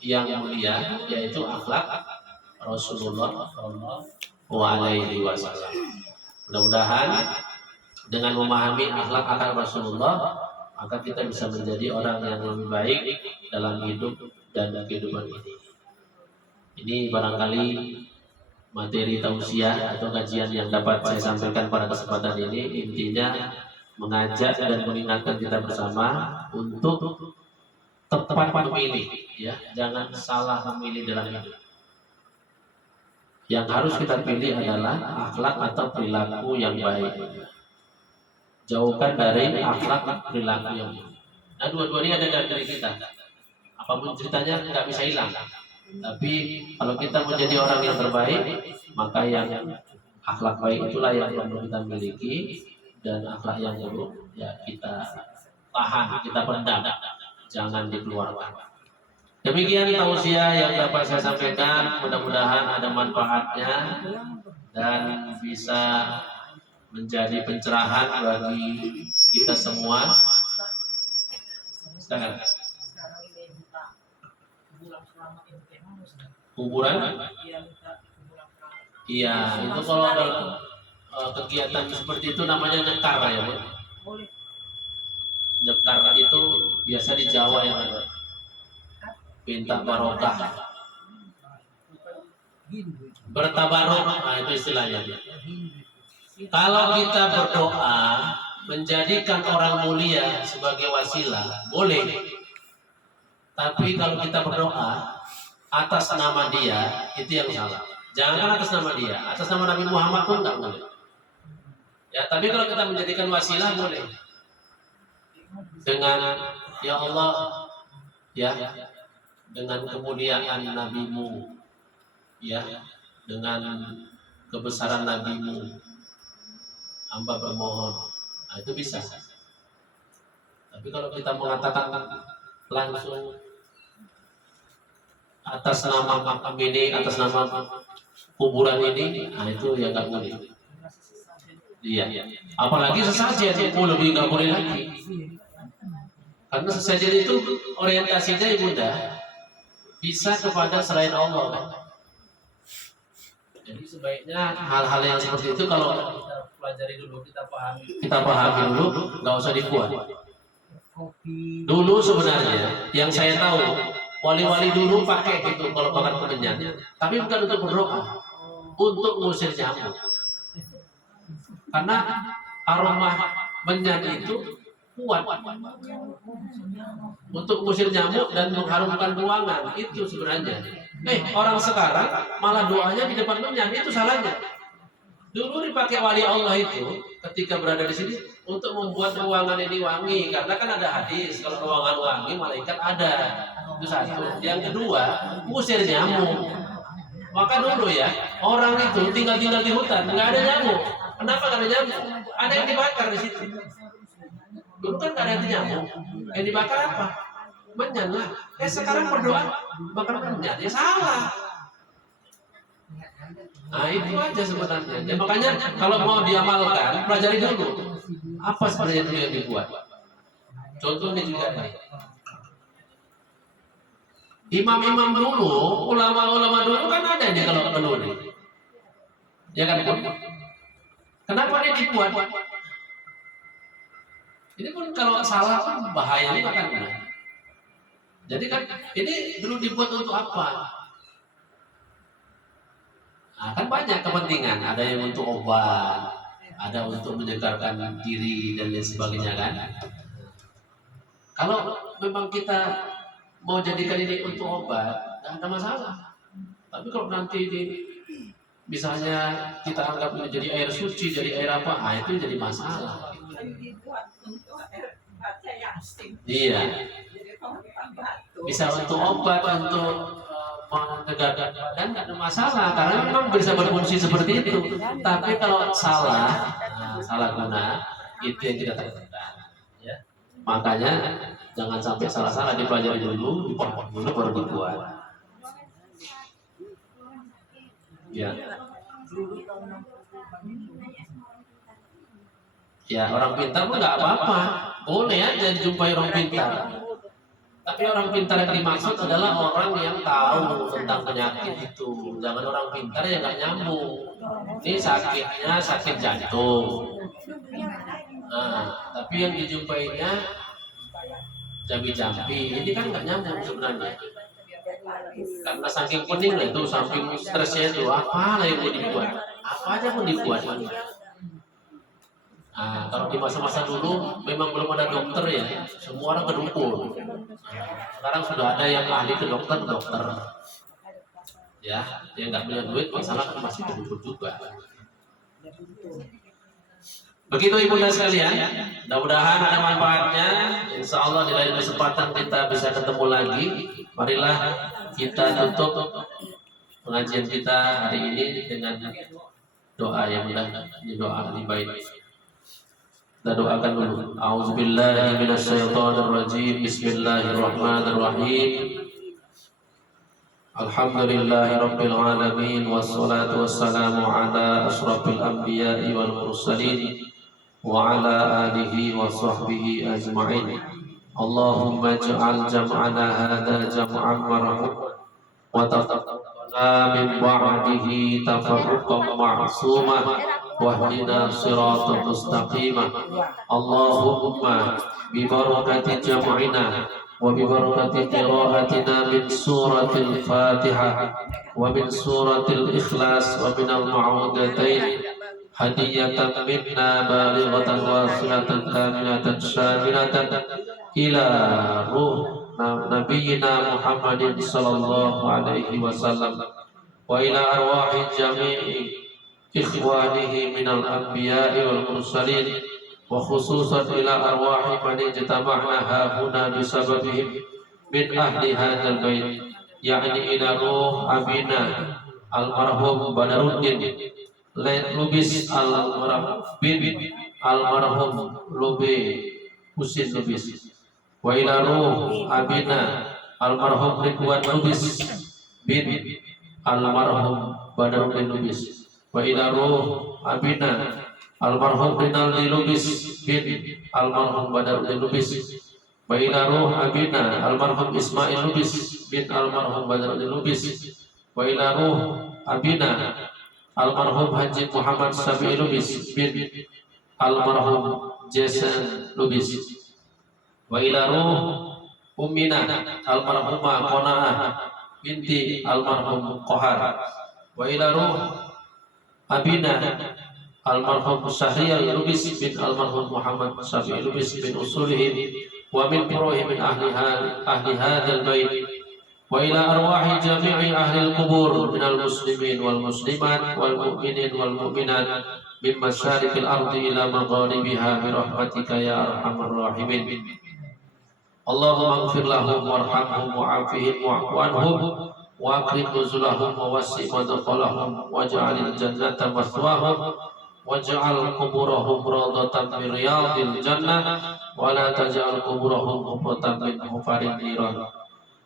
yang mulia, yaitu akhlak Rasulullah SAW. Mudah-mudahan dengan memahami akhlak Rasulullah, maka kita bisa menjadi orang yang lebih baik dalam hidup dan kehidupan ini. Ini barangkali materi tausiah atau kajian yang dapat saya sampaikan pada kesempatan ini, intinya mengajak dan mengingatkan kita bersama untuk tepat memilih, ya, jangan salah memilih dalam hidup. Yang harus kita pilih adalah akhlak atau perilaku yang baik. Jauhkan dari akhlak perilaku yang baik. Nah, dua-duanya ada dalam diri kita. Apapun ceritanya nggak bisa hilang. Tapi kalau kita menjadi orang yang terbaik, maka yang akhlak baik itulah yang perlu kita miliki, dan akhlak yang buruk ya kita tahan, kita pendam, jangan dikeluarkan. Demikian tausiah yang dapat saya sampaikan. Mudah-mudahan ada manfaatnya dan bisa menjadi pencerahan bagi kita semua. Silakan. Kuburan? Iya, itu kalau ada kegiatan seperti itu namanya nyekar ya, Bu. Nyekar itu biasa di Jawa yang ada. Minta barokah. Bertabaruk, nah itu istilahnya. Kalau kita berdoa menjadikan orang mulia sebagai wasilah, boleh. Tapi kalau kita berdoa atas nama dia, itu yang salah. Jangan atas nama dia, atas nama Nabi Muhammad pun nggak boleh. Ya, tapi kalau kita menjadikan wasilah boleh. Dengan ya Allah, ya, dengan kemuliaan Nabimu, ya, dengan kebesaran Nabimu, hamba bermohon. Nah, itu bisa. Tapi kalau kita mengatakan langsung atas nama makam ini, atas nama kuburan ini, nah itu ya nggak boleh. Iya. Apalagi sesajen itu lebih nggak boleh lagi. Karena sesajen itu orientasinya ibunda bisa kepada selain Allah, kan? Jadi sebaiknya hal-hal yang seperti itu kalau kita pelajari dulu, kita pahami dulu, nggak usah dibuat. Dulu sebenarnya yang saya tahu wali-wali dulu pakai gitu kalau makan kemenyan, tapi bukan untuk berdoa, untuk mengusir nyamuk. Karena aroma menyan itu kuat untuk mengusir nyamuk dan mengharumkan ruangan, itu sebenarnya. Orang sekarang malah doanya di depan menyan, itu salahnya. Dulu dipakai wali Allah itu ketika berada di sini untuk membuat ruangan ini wangi, karena kan ada hadis kalau ruangan wangi malaikat ada. Itu satu. Yang kedua, mengusir nyamuk. Maka dulu ya orang itu tinggal di hutan nggak ada nyamuk. Kenapa nggak ada nyamuk? Ada yang dibakar di situ. Dulu kan nggak ada nyamuk. Yang dibakar apa? Menyan lah. Sekarang berdoa bakar menyan, ya salah. Nah itu aja sebenarnya. Dan makanya kalau mau diamalkan, pelajari dulu apa sebenarnya itu yang dibuat. Contohnya juga nih. Imam-imam dulu, ulama-ulama dulu kan ada nih kalau menuri. Ya kan? Kenapa ini dibuat? Ini pun kalau salah kan bahayanya akan benar. Jadi kan ini dulu dibuat untuk apa? Nah, kan banyak kepentingan, ada yang untuk obat, ada untuk menyegarkan diri dan lain sebagainya kan. Kalau memang kita mau jadikan ini untuk obat, tidak ada masalah. Tapi kalau nanti misalnya kita anggap ini jadi air suci, jadi air apa, itu jadi masalah. Iya. Bisa untuk obat, untuk menegakkan badan nggak ada masalah, karena memang bisa berfungsi seperti itu. Tapi kalau salah guna, itu yang kita takutkan. Ya. Makanya jangan sampai salah-salah, dipelajari dulu, dipotong dulu baru dibuat. Ya. Ya, orang pintar pun nggak apa-apa, boleh aja dijumpai orang pintar. Tapi orang pintar yang dimaksud adalah orang yang tahu tentang penyakit itu. Jangan orang pintar yang nggak nyambung. Ini sakitnya sakit jantung. Nah, tapi yang dijumpainya jambi-jambi. Ini kan nggak nyambung sebenarnya. Karena saking pening lah itu, saking stresnya itu, apa lah yang mau dibuat? Apa aja pun dibuat. Nah, kalau di masa-masa dulu memang belum ada dokter ya, semua orang ke dukun. Sekarang sudah ada yang ahli ke dokter. Ya, dia nggak punya duit, masalah kan masih ke dukun juga. Begitu ibu dan sekalian, mudah-mudahan ada manfaatnya. Insya Allah di lain kesempatan kita bisa ketemu lagi. Marilah kita tutup pengajian kita hari ini dengan doa yang mudah, doa yang baik. Kita doakan dulu. A'udzubillahi minasyaitonirrajim. Bismillahirrahmanirrahim. Alhamdulillahirabbil alamin wassalatu wassalamu ala asyrafil anbiya'i wal mursalin wa ala alihi wa sahbihi ajma'in. Allahumma ij'al jam'ana hadza jam'an marhuman wa tafaqna min ba'dihi tafarruqan ma'sumah wahdina siratal mustaqimah. Allahumma bi barakati jam'ina wa bi barakati qira'atina min suratil Fatihah wa min suratil Ikhlas wa min al-ma'udatain hadiyatan minna balighatan wasilatan kamilatan syamilatan ila ruh nabiyyina Muhammadin sallallahu alaihi wasallam wa ila arwahi jami'i ikhwanihi minal anbiya'i wal mursalin wa khususan ila arwahi man ijtama'na hahuna bisababihim min ahli hadzal bait, yakni ila ruh abina almarhum Badaruddin Lubis almarhum Lube Husin Lubis, wa ila ruh abina almarhum Ridwan Lubis bin almarhum Badaruddin Lubis, wa ila ruh abina almarhum Rinaldi Lubis bin almarhum Badaruddin Lubis, wa ila ruh abina almarhum Ismail Lubis bin almarhum Badaruddin Lubis, wa ila ruh abina almarhum Haji Muhammad Syafi'i Lubis bin almarhum Jason Lubis. Wa ila ruh ummina almarhumah Qanaah binti almarhum Qohar. Wa ila ruh abina almarhum Syahrial Lubis bin almarhum Muhammad Syafi'i Lubis bin usulihim wa min furuhi min ahli hadzal bait. Wa ila arwahi jami'i ahli al-qubur minal muslimin wal muslimat wal mu'minin wal mu'minat min masyariqil ardi ila magharibiha bi rahmatika ya arhamar rahimin. Allahumma ighfir lahum warhamhum wa'afihim wa'fu anhum wa akrim nuzulahum wa wasi' madkhalahum waj'alil jannata mathwahum waj'al quburahum rawdatan min riyadil jannah wa la taj'al quburahum hufatan min hufarin niran.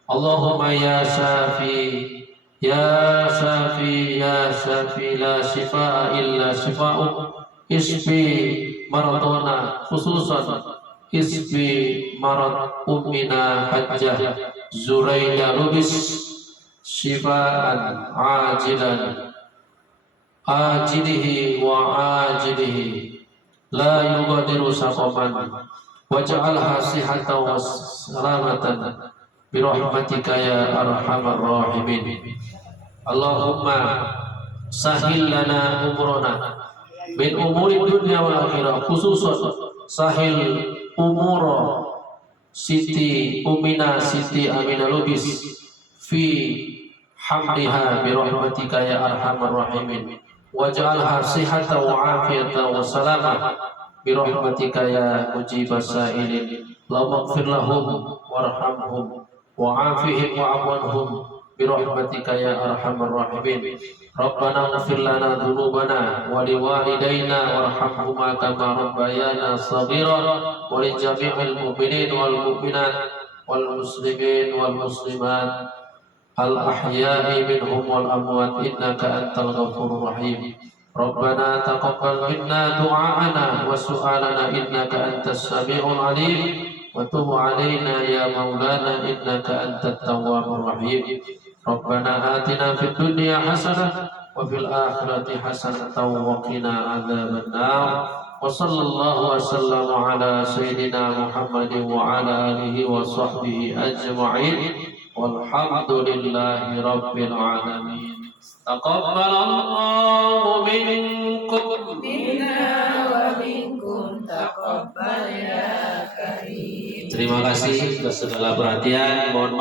Allahumma ya Syafi ya Syafi ya Syafi la shifaa illa shifaa'uk isfi maradona khususan isfi marad ummina Hajjah Zuraida Lubis shifaan ajilan ajilihi wa ajilihi la yugadiru saqaman waj'alha sihatan wa salamatan birahmatika ya arhamar rahimin. Allahumma sahil lana umurana min umuri dunya wal akhirah, khususan sahil umur Siti Umina Siti Aminah Lubis fi hamliha birahmatika ya arhamar rahimin waj'alha sihatan wa afiyatan wa salamah birahmatika ya mujibas sa'ilin. Allahumma ighfir lahum warhamhum wa'afihim wa'awanhum birahmatika ya arhamar rahimin. Rabbana ighfir lana dhunubana wa liwalidayna warhamhuma kama rabbayana shaghira wa li jami'il mu'minin wal mu'minat wal muslimin wal muslimat al ahya'i minhum wal amwat innaka antal ghafurur rahim. Rabbana taqabbal minna du'a'ana wa su'alana innaka antas sami'ul 'alim wa tub 'alaina ya maulana innaka antat tawwabur rahim. Rabbana atina fid dunya hasanah wa fil akhirati hasanatan wa qina adzabannar. Wa sallallahu wa sallama ala sayyidina Muhammadin wa ala alihi wa sahbihi ajma'in walhamdulillahi rabbil alamin. Taqabbalallahu minkum Minna wa minkum taqabbal ya karim. Terima kasih atas segala perhatian. Mohon